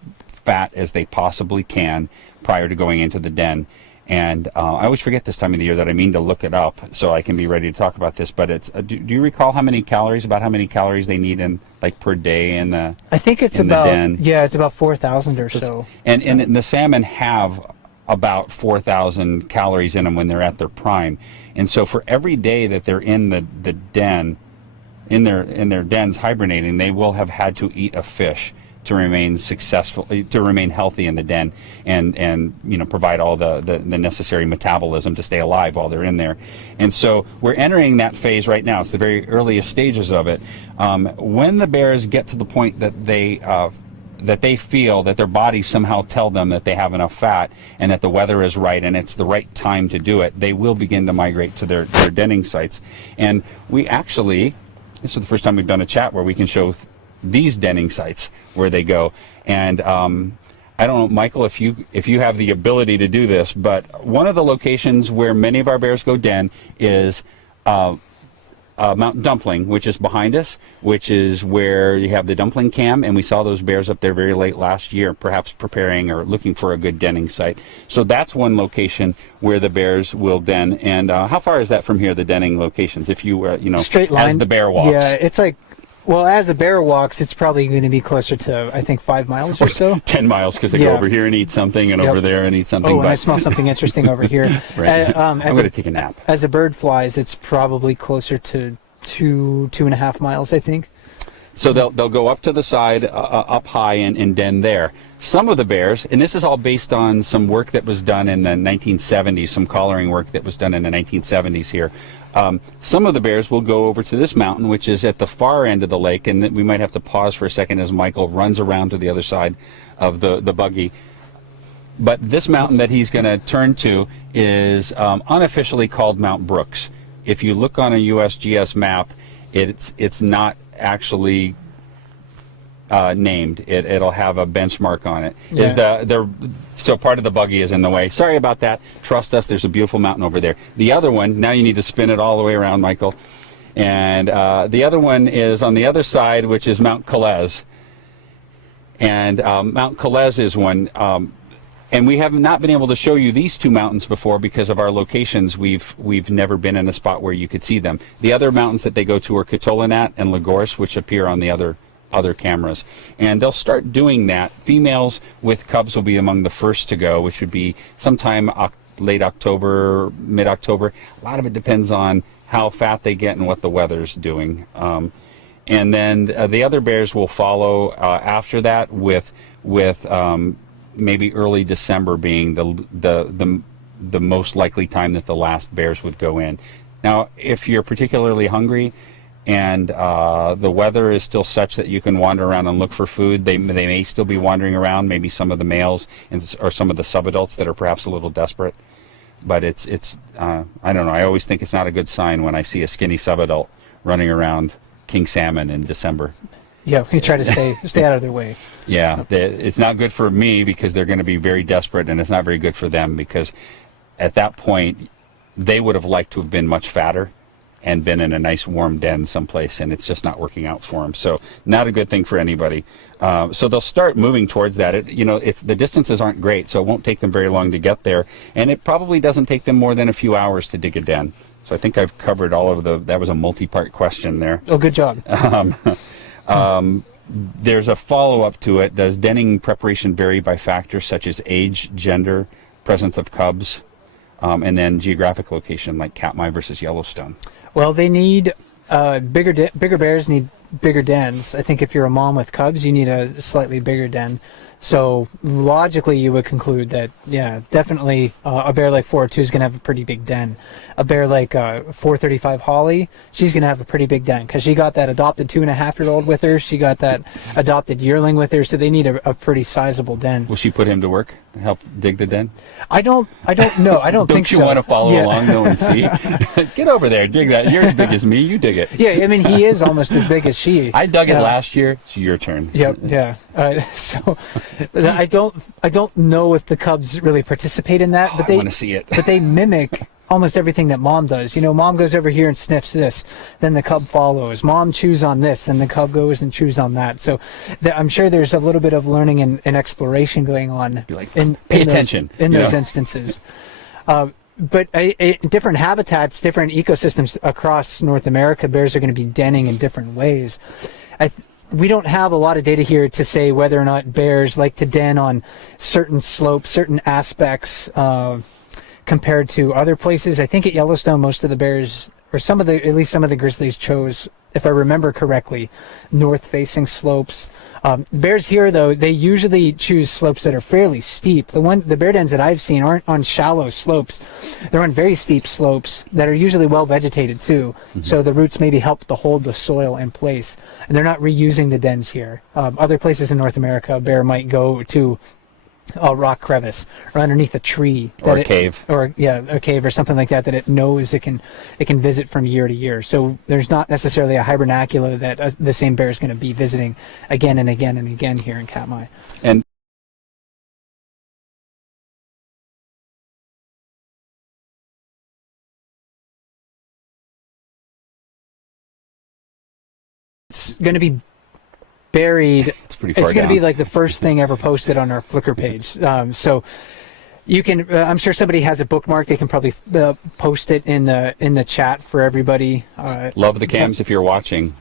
fat as they possibly can prior to going into the den. And I always forget this time of the year that I mean to look it up so I can be ready to talk about this. But it's do you recall how many calories they need per day in the I think it's about den? Yeah, it's about 4,000 or so. And the salmon have about 4,000 calories in them when they're at their prime. And so for every day that they're in the den, in their dens hibernating, they will have had to eat a fish to remain successful, to remain healthy in the den, and provide all the necessary metabolism to stay alive while they're in there. And so we're entering that phase right now. It's the very earliest stages of it. When the bears get to the point that they feel that their bodies somehow tell them that they have enough fat and that the weather is right and it's the right time to do it, they will begin to migrate to their denning sites. And we actually, this is the first time we've done a chat where we can show these denning sites where they go. And I don't know, Michael, if you have the ability to do this, but one of the locations where many of our bears go den is Mount Dumpling, which is behind us, which is where you have the dumpling cam, and we saw those bears up there very late last year, perhaps preparing or looking for a good denning site. So that's one location where the bears will den. And how far is that from here, the denning locations, if you straight line as the bear walks? Yeah, it's like, well, as a bear walks, it's probably going to be closer to, I think, 5 miles or so. 10 miles, because they go over here and eat something, and over there and eat something. Oh, and I smell something interesting over here. Right. I'm going to take a nap. As a bird flies, it's probably closer to 2.5 miles, I think. So they'll go up to the side, up high, and den there. Some of the bears, and this is all based on some work that was done in the 1970s, some collaring work that was done in the 1970s here. Some of the bears will go over to this mountain, which is at the far end of the lake, and we might have to pause for a second as Michael runs around to the other side of the buggy. But this mountain that he's going to turn to is unofficially called Mount Brooks. If you look on a USGS map, it's not actually named. It'll have a benchmark on it. Yeah. So part of the buggy is in the way. Sorry about that. Trust us, there's a beautiful mountain over there. The other one, now you need to spin it all the way around, Michael. And the other one is on the other side, which is Mount Calais. And Mount Calais is one. And we have not been able to show you these two mountains before because of our locations. We've never been in a spot where you could see them. The other mountains that they go to are Katolanat and Lagorce, which appear on the other cameras. And they'll start doing that. Females with cubs will be among the first to go, which would be sometime late October, mid-October. A lot of it depends on how fat they get and what the weather's doing. And then the other bears will follow after that with maybe early December being the most likely time that the last bears would go in. Now, if you're particularly hungry and the weather is still such that you can wander around and look for food, they may still be wandering around, maybe some of the males or some of the subadults that are perhaps a little desperate. But it's I don't know, I always think it's not a good sign when I see a skinny subadult running around king salmon in December. Yeah, we try to stay out of their way. Yeah, it's not good for me because they're going to be very desperate, and it's not very good for them because at that point they would have liked to have been much fatter and been in a nice warm den someplace, and it's just not working out for them. So not a good thing for anybody. So they'll start moving towards that. The distances aren't great, so it won't take them very long to get there, and it probably doesn't take them more than a few hours to dig a den. So I think I've covered all of that was a multi-part question there. Oh, good job. There's a follow-up to it. Does denning preparation vary by factors such as age, gender, presence of cubs, and then geographic location like Katmai versus Yellowstone? Well, they need bigger bears need bigger dens. I think if you're a mom with cubs, you need a slightly bigger den. So logically, you would conclude that, yeah, definitely a bear like 402 is going to have a pretty big den. A bear like 435 Holly, she's going to have a pretty big den because she got that adopted 2.5-year-old with her. She got that adopted yearling with her, so they need a pretty sizable den. Will she put him to work, help dig the den? I don't know. I don't think so. Don't you want to follow along though and see? Get over there, dig that. You're as big as me. You dig it. Yeah, I mean he is almost as big as she. I dug it last year. It's your turn. Yep. Yeah. So I don't know if the cubs really participate in that, but I want to see it. But they mimic almost everything that mom does. Mom goes over here and sniffs this, then the cub follows. Mom chews on this, then the cub goes and chews on that. So I'm sure there's a little bit of learning and exploration going on. Pay attention in those instances. But different habitats, different ecosystems across North America, bears are going to be denning in different ways. We don't have a lot of data here to say whether or not bears like to den on certain slopes, certain aspects compared to other places. I think at Yellowstone, most of the bears, or at least some of the grizzlies chose, if I remember correctly, north-facing slopes. Bears here, though, they usually choose slopes that are fairly steep. The bear dens that I've seen aren't on shallow slopes. They're on very steep slopes that are usually well vegetated too. Mm-hmm. So the roots maybe help to hold the soil in place. And they're not reusing the dens here. Other places in North America, a bear might go to a rock crevice or underneath a tree or a cave a cave or something like that it knows it can visit from year to year. So there's not necessarily a hibernacula that the same bear is going to be visiting again and again and again here in Katmai. And it's going to be buried. It's pretty far It's going down. to be like the first thing ever posted on our Flickr page. So you can, I'm sure somebody has it bookmarked. They can probably post it in the chat for everybody. Love the cams if you're watching.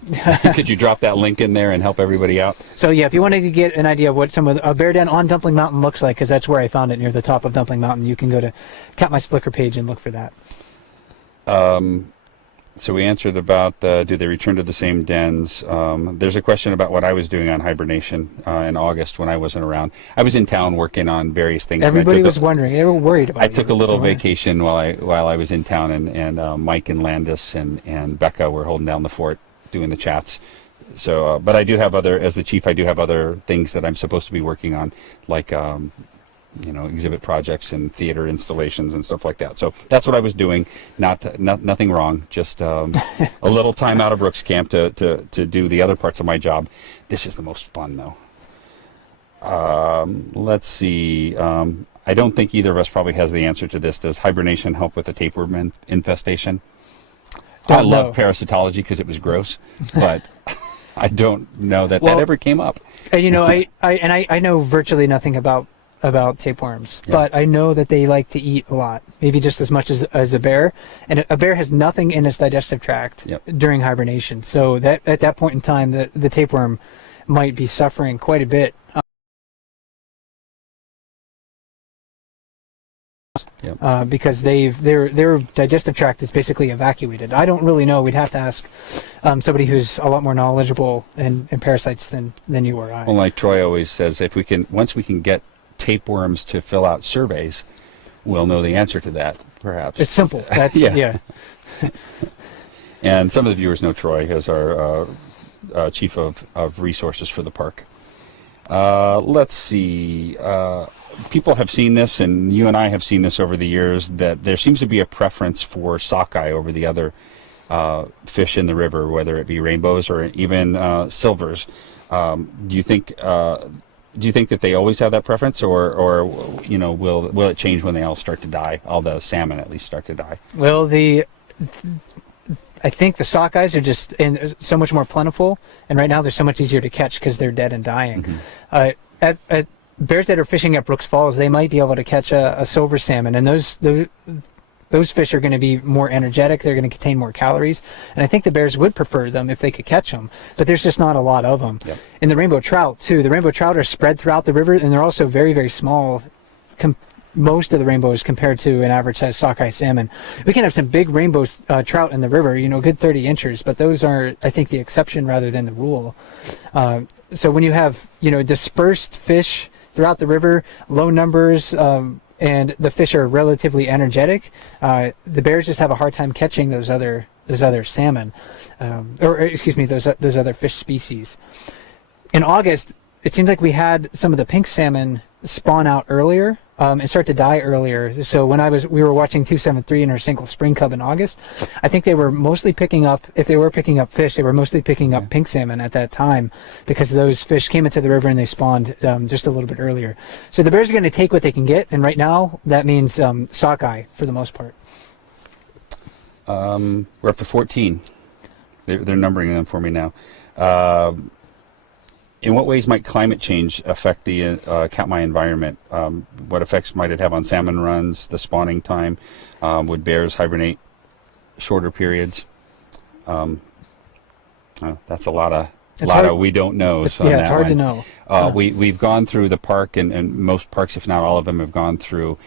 Could you drop that link in there and help everybody out? So yeah, if you wanted to get an idea of what a bear den on Dumpling Mountain looks like, because that's where I found it, near the top of Dumpling Mountain, you can go to Katmai's Flickr page and look for that. So we answered about do they return to the same dens. There's a question about what I was doing on hibernation in August when I wasn't around. I was in town working on various things. Everybody was wondering. They were worried about I you. took a little Don't worry. vacation while I was in town, and Mike and Landis and Becca were holding down the fort doing the chats. So, but I do have as the chief, I do have other things that I'm supposed to be working on, like exhibit projects and theater installations and stuff like that. So that's what I was doing. Nothing wrong. Just a little time out of Brooks Camp to do the other parts of my job. This is the most fun, though. Let's see. I don't think either of us probably has the answer to this. Does hibernation help with the tapeworm infestation? I love parasitology because it was gross, but I don't know that ever came up. I know virtually nothing about tapeworms, but I know that they like to eat a lot, maybe just as much as a bear. And a bear has nothing in its digestive tract during hibernation. So that at that point in time, the tapeworm might be suffering quite a bit. Because their digestive tract is basically evacuated. I don't really know. We'd have to ask somebody who's a lot more knowledgeable in parasites than you or I. Well, like Troy always says, once we can get tapeworms to fill out surveys, we'll know the answer to that, perhaps. It's simple. That's yeah. And some of the viewers know Troy as our chief of resources for the park. Let's see. People have seen this, and you and I have seen this over the years, that there seems to be a preference for sockeye over the other fish in the river, whether it be rainbows or even silvers. Do you think that they always have that preference, or will it change when they all start to die? All the salmon at least start to die. Well, I think the sockeyes are just so much more plentiful, and right now they're so much easier to catch because they're dead and dying. Mm-hmm. At bears that are fishing at Brooks Falls, they might be able to catch a silver salmon, and those fish are going to be more energetic. They're going to contain more calories, and I think the bears would prefer them if they could catch them, but there's just not a lot of them. Yep. And the rainbow trout too. The rainbow trout are spread throughout the river, and they're also very, very small. Most of the rainbows compared to an average size sockeye salmon. We can have some big rainbow trout in the river, good 30 inches, but those are, I think, the exception rather than the rule. So when you have, dispersed fish throughout the river, low numbers, and the fish are relatively energetic, the bears just have a hard time catching those other salmon, those other fish species. In August, it seems like we had some of the pink salmon spawn out earlier and start to die earlier. So when we were watching 273 in her single spring cub in August, I think they were mostly picking up, if they were picking up fish, they were mostly picking up pink salmon at that time, because those fish came into the river and they spawned just a little bit earlier. So the bears are going to take what they can get, and right now that means sockeye for the most part. We're up to 14. They're numbering them for me now. In what ways might climate change affect the Katmai environment? What effects might it have on salmon runs, the spawning time? Would bears hibernate shorter periods? That's a lot of we don't know. It's hard to know. We've gone through the park, and most parks, if not all of them, have gone through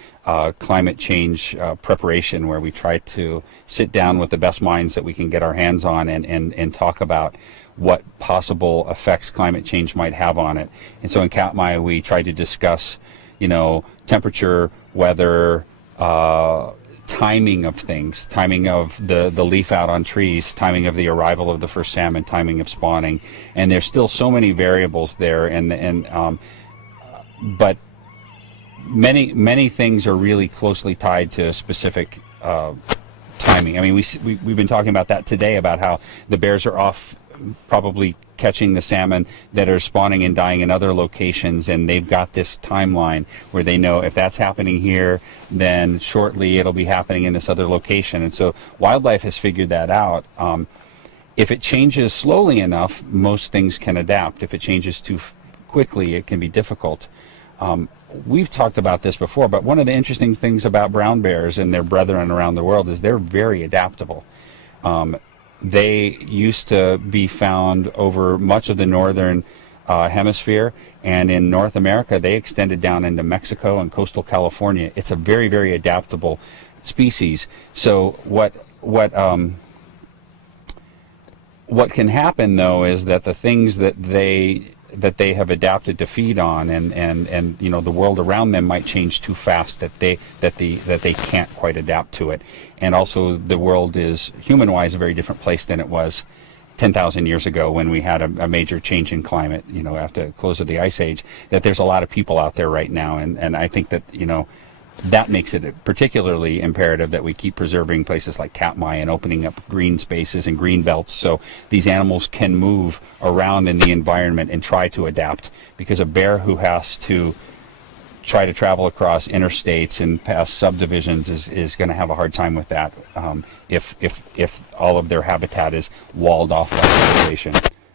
climate change preparation, where we try to sit down with the best minds that we can get our hands on and talk about what possible effects climate change might have on it. And so in Katmai, we tried to discuss, temperature, weather, timing of things, timing of the leaf out on trees, timing of the arrival of the first salmon, timing of spawning. And there's still so many variables there, but many things are really closely tied to specific timing. I mean, we've been talking about that today, about how the bears are off probably catching the salmon that are spawning and dying in other locations, and they've got this timeline where they know if that's happening here, then shortly it'll be happening in this other location. And so wildlife has figured that out. If it changes slowly enough, most things can adapt. If it changes too quickly, it can be difficult. We've talked about this before, but one of the interesting things about brown bears and their brethren around the world is they're very adaptable. They used to be found over much of the northern hemisphere, and in North America they extended down into Mexico and coastal California. It's a very, very adaptable species. So what what can happen though is that the things that they have adapted to feed on, and you know, the world around them might change too fast that they can't quite adapt to it. And also the world is, human-wise, a very different place than it was 10,000 years ago when we had a major change in climate, you know, after the close of the ice age. That there's a lot of people out there right now, and I think that, you know, that makes it particularly imperative that we keep preserving places like Katmai and opening up green spaces and green belts so these animals can move around in the environment and try to adapt. Because a bear who has to try to travel across interstates and past subdivisions is going to have a hard time with that if all of their habitat is walled off by vegetation.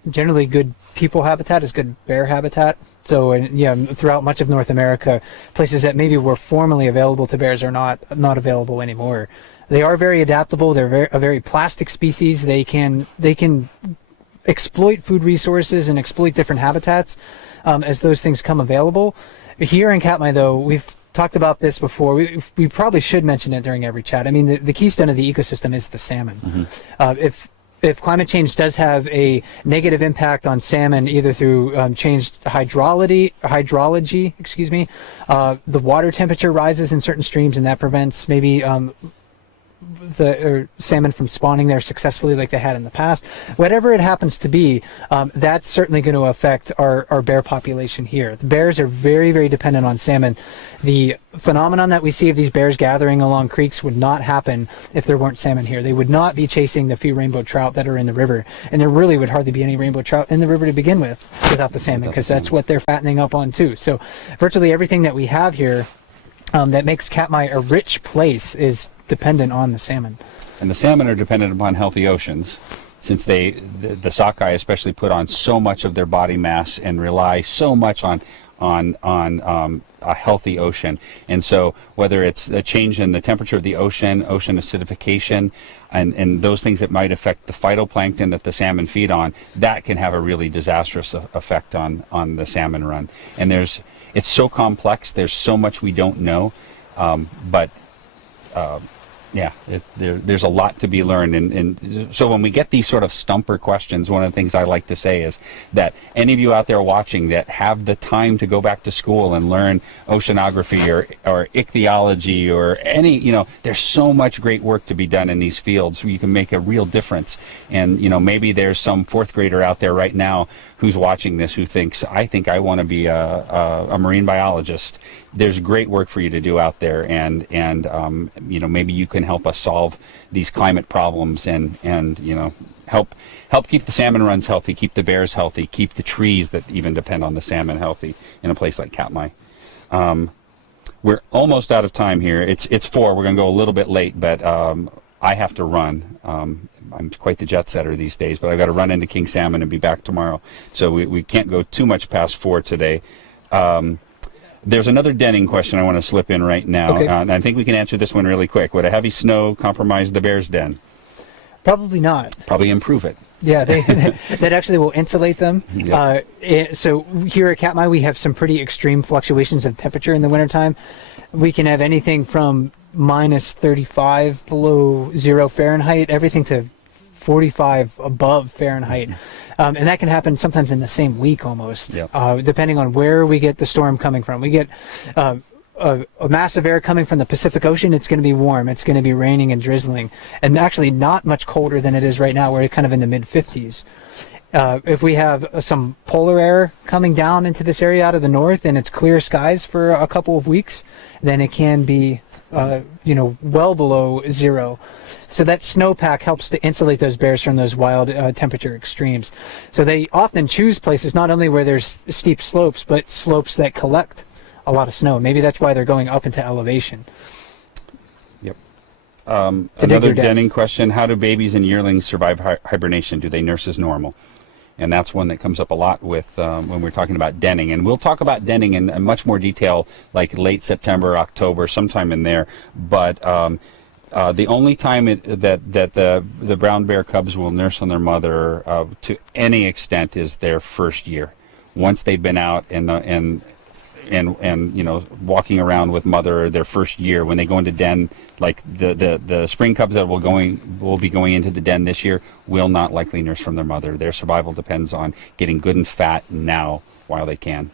Generally, good people habitat is good bear habitat. So, yeah, throughout much of North America, places that maybe were formerly available to bears are not available anymore. They are very adaptable. They're a very plastic species. They can exploit food resources and exploit different habitats as those things come available. Here in Katmai, though, we've talked about this before. We probably should mention it during every chat. I mean, the keystone of the ecosystem is the salmon. Mm-hmm. If climate change does have a negative impact on salmon, either through changed hydrology, the water temperature rises in certain streams, and that prevents maybe the salmon from spawning there successfully like they had in the past. Whatever it happens to be, that's certainly going to affect our bear population here. The bears are very, very dependent on salmon. The phenomenon that we see of these bears gathering along creeks would not happen if there weren't salmon here. They would not be chasing the few rainbow trout that are in the river, and there really would hardly be any rainbow trout in the river to begin with without the salmon, because that's what they're fattening up on too. So virtually everything that we have here that makes Katmai a rich place is dependent on the salmon. And the salmon are dependent upon healthy oceans, since the sockeye especially put on so much of their body mass and rely so much on a healthy ocean. And so whether it's a change in the temperature of the ocean acidification, and those things that might affect the phytoplankton that the salmon feed on, that can have a really disastrous effect on the salmon run. And it's so complex, there's so much we don't know, but there's a lot to be learned. And so when we get these sort of stumper questions, one of the things I like to say is that any of you out there watching that have the time to go back to school and learn oceanography or ichthyology or any, you know, there's so much great work to be done in these fields where you can make a real difference. And, you know, maybe there's some fourth grader out there right now who's watching this who thinks, I think I want to be a marine biologist. There's great work for you to do out there, and you know, maybe you can help us solve these climate problems and you know, help keep the salmon runs healthy, keep the bears healthy, keep the trees that even depend on the salmon healthy in a place like Katmai. We're almost out of time here. It's 4. We're going to go a little bit late, but I have to run. I'm quite the jet setter these days, but I've got to run into King Salmon and be back tomorrow. So we can't go too much past 4 today. There's another denning question I want to slip in right now. Okay. And I think we can answer this one really quick. Would a heavy snow compromise the bear's den? Probably not. Probably improve it. Yeah, that actually will insulate them. Yep. So here at Katmai, we have some pretty extreme fluctuations of temperature in the wintertime. We can have anything from minus 35 below 0 Fahrenheit, everything to 45 above Fahrenheit. And that can happen sometimes in the same week almost, Yep. Depending on where we get the storm coming from. We get a mass of air coming from the Pacific Ocean. It's going to be warm. It's going to be raining and drizzling, and actually not much colder than it is right now. We're kind of in the mid-50s. If we have some polar air coming down into this area out of the north and it's clear skies for a couple of weeks, then it can be well below 0. So that snowpack helps to insulate those bears from those wild temperature extremes. So they often choose places not only where there's steep slopes, but slopes that collect a lot of snow. Maybe that's why they're going up into elevation. Yep. Another denning question: how do babies and yearlings survive hibernation? Do they nurse as normal? And that's one that comes up a lot with when we're talking about denning. And we'll talk about denning in much more detail, like late September, October, sometime in there. But the only time that the brown bear cubs will nurse on their mother to any extent is their first year. Once they've been out and and walking around with mother their first year when they go into den, like the spring cubs that will be going into the den this year will not likely nurse from their mother. Their survival depends on getting good and fat now while they can.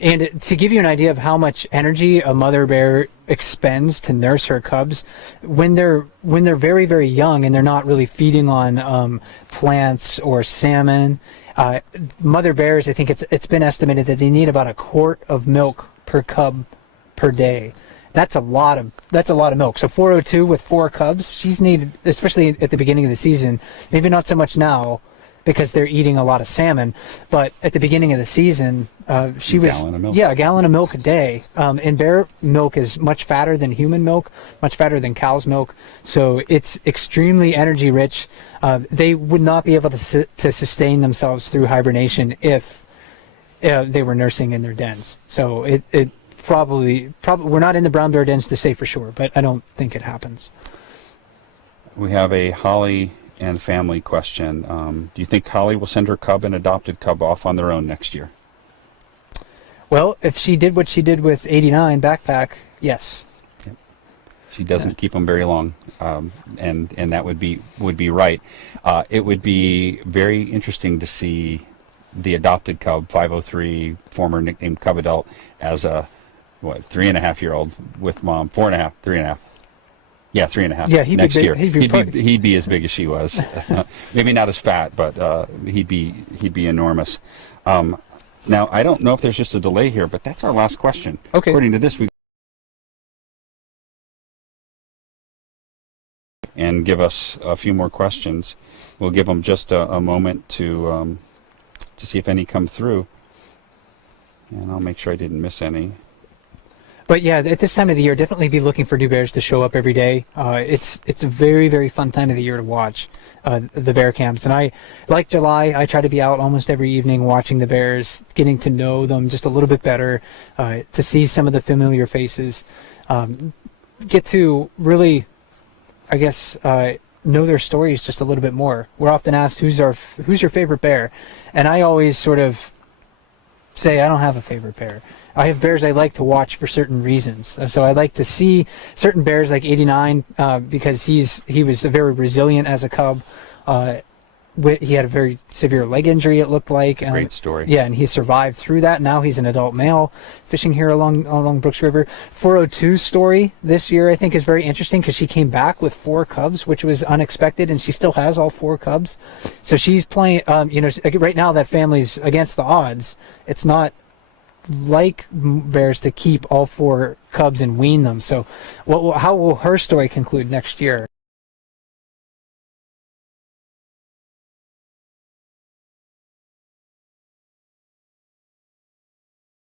And to give you an idea of how much energy a mother bear expends to nurse her cubs, when they're very, very young and they're not really feeding on plants or salmon, mother bears, I think it's been estimated that they need about a quart of milk per cub per day. That's a lot of milk. So 402 with 4 cubs, she's needed, especially at the beginning of the season, maybe not so much now, because they're eating a lot of salmon, but at the beginning of the season, she was a gallon of milk a day. And bear milk is much fatter than human milk, much fatter than cow's milk, so it's extremely energy rich. They would not be able to sustain themselves through hibernation if they were nursing in their dens. So it probably we're not in the brown bear dens to say for sure, but I don't think it happens. We have a Holly and family question. Do you think Holly will send her cub and adopted cub off on their own next year? Well, if she did what she did with 89 backpack, yes. Yep. She doesn't keep them very long, and that would be right. It would be very interesting to see the adopted cub, 503, former nicknamed Cub Adult, as a 3.5-year-old with mom, 4.5, 3.5. Yeah, 3.5. Yeah, next year. He'd be as big as she was. Maybe not as fat, but he'd be enormous. Now, I don't know if there's just a delay here, but that's our last question. Okay. According to this, and give us a few more questions. We'll give them just a moment to see if any come through, and I'll make sure I didn't miss any. But yeah, at this time of the year, definitely be looking for new bears to show up every day. It's a very, very fun time of the year to watch the bear camps. And I, like July, I try to be out almost every evening watching the bears, getting to know them just a little bit better, to see some of the familiar faces, get to really, I guess, know their stories just a little bit more. We're often asked, who's your favorite bear? And I always sort of say, I don't have a favorite bear. I have bears I like to watch for certain reasons. So I like to see certain bears like 89 because he was very resilient as a cub. He had a very severe leg injury, it looked like. Great story. Yeah, and he survived through that. Now he's an adult male fishing here along Brooks River. 402's story this year I think is very interesting because she came back with 4 cubs, which was unexpected, and she still has all 4 cubs. So she's playing, right now that family's against the odds. It's not like bears to keep all 4 cubs and wean them. So how will her story conclude next year?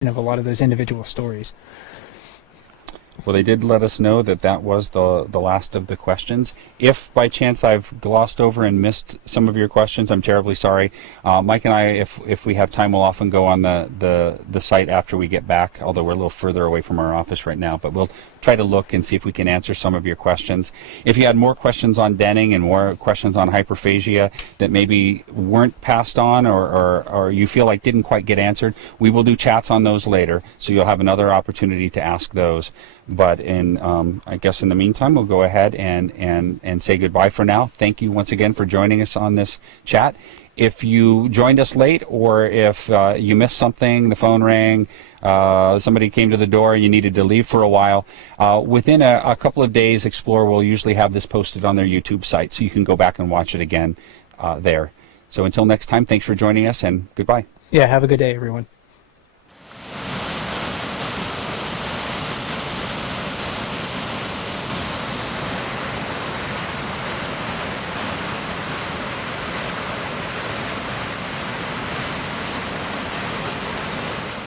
Of a lot of those individual stories. Well, they did let us know that was the last of the questions. If by chance I've glossed over and missed some of your questions, I'm terribly sorry. Mike and I, if we have time, we'll often go on the site after we get back, although we're a little further away from our office right now, but we'll try to look and see if we can answer some of your questions. If you had more questions on denning and more questions on hyperphagia that maybe weren't passed on or you feel like didn't quite get answered, we will do chats on those later, so you'll have another opportunity to ask those. But I guess in the meantime, we'll go ahead and say goodbye for now. Thank you once again for joining us on this chat. If you joined us late, or if you missed something, the phone rang, somebody came to the door, you needed to leave for a while, within a couple of days, Explorer will usually have this posted on their YouTube site, so you can go back and watch it again there. So until next time, thanks for joining us, and goodbye. Yeah, have a good day, everyone.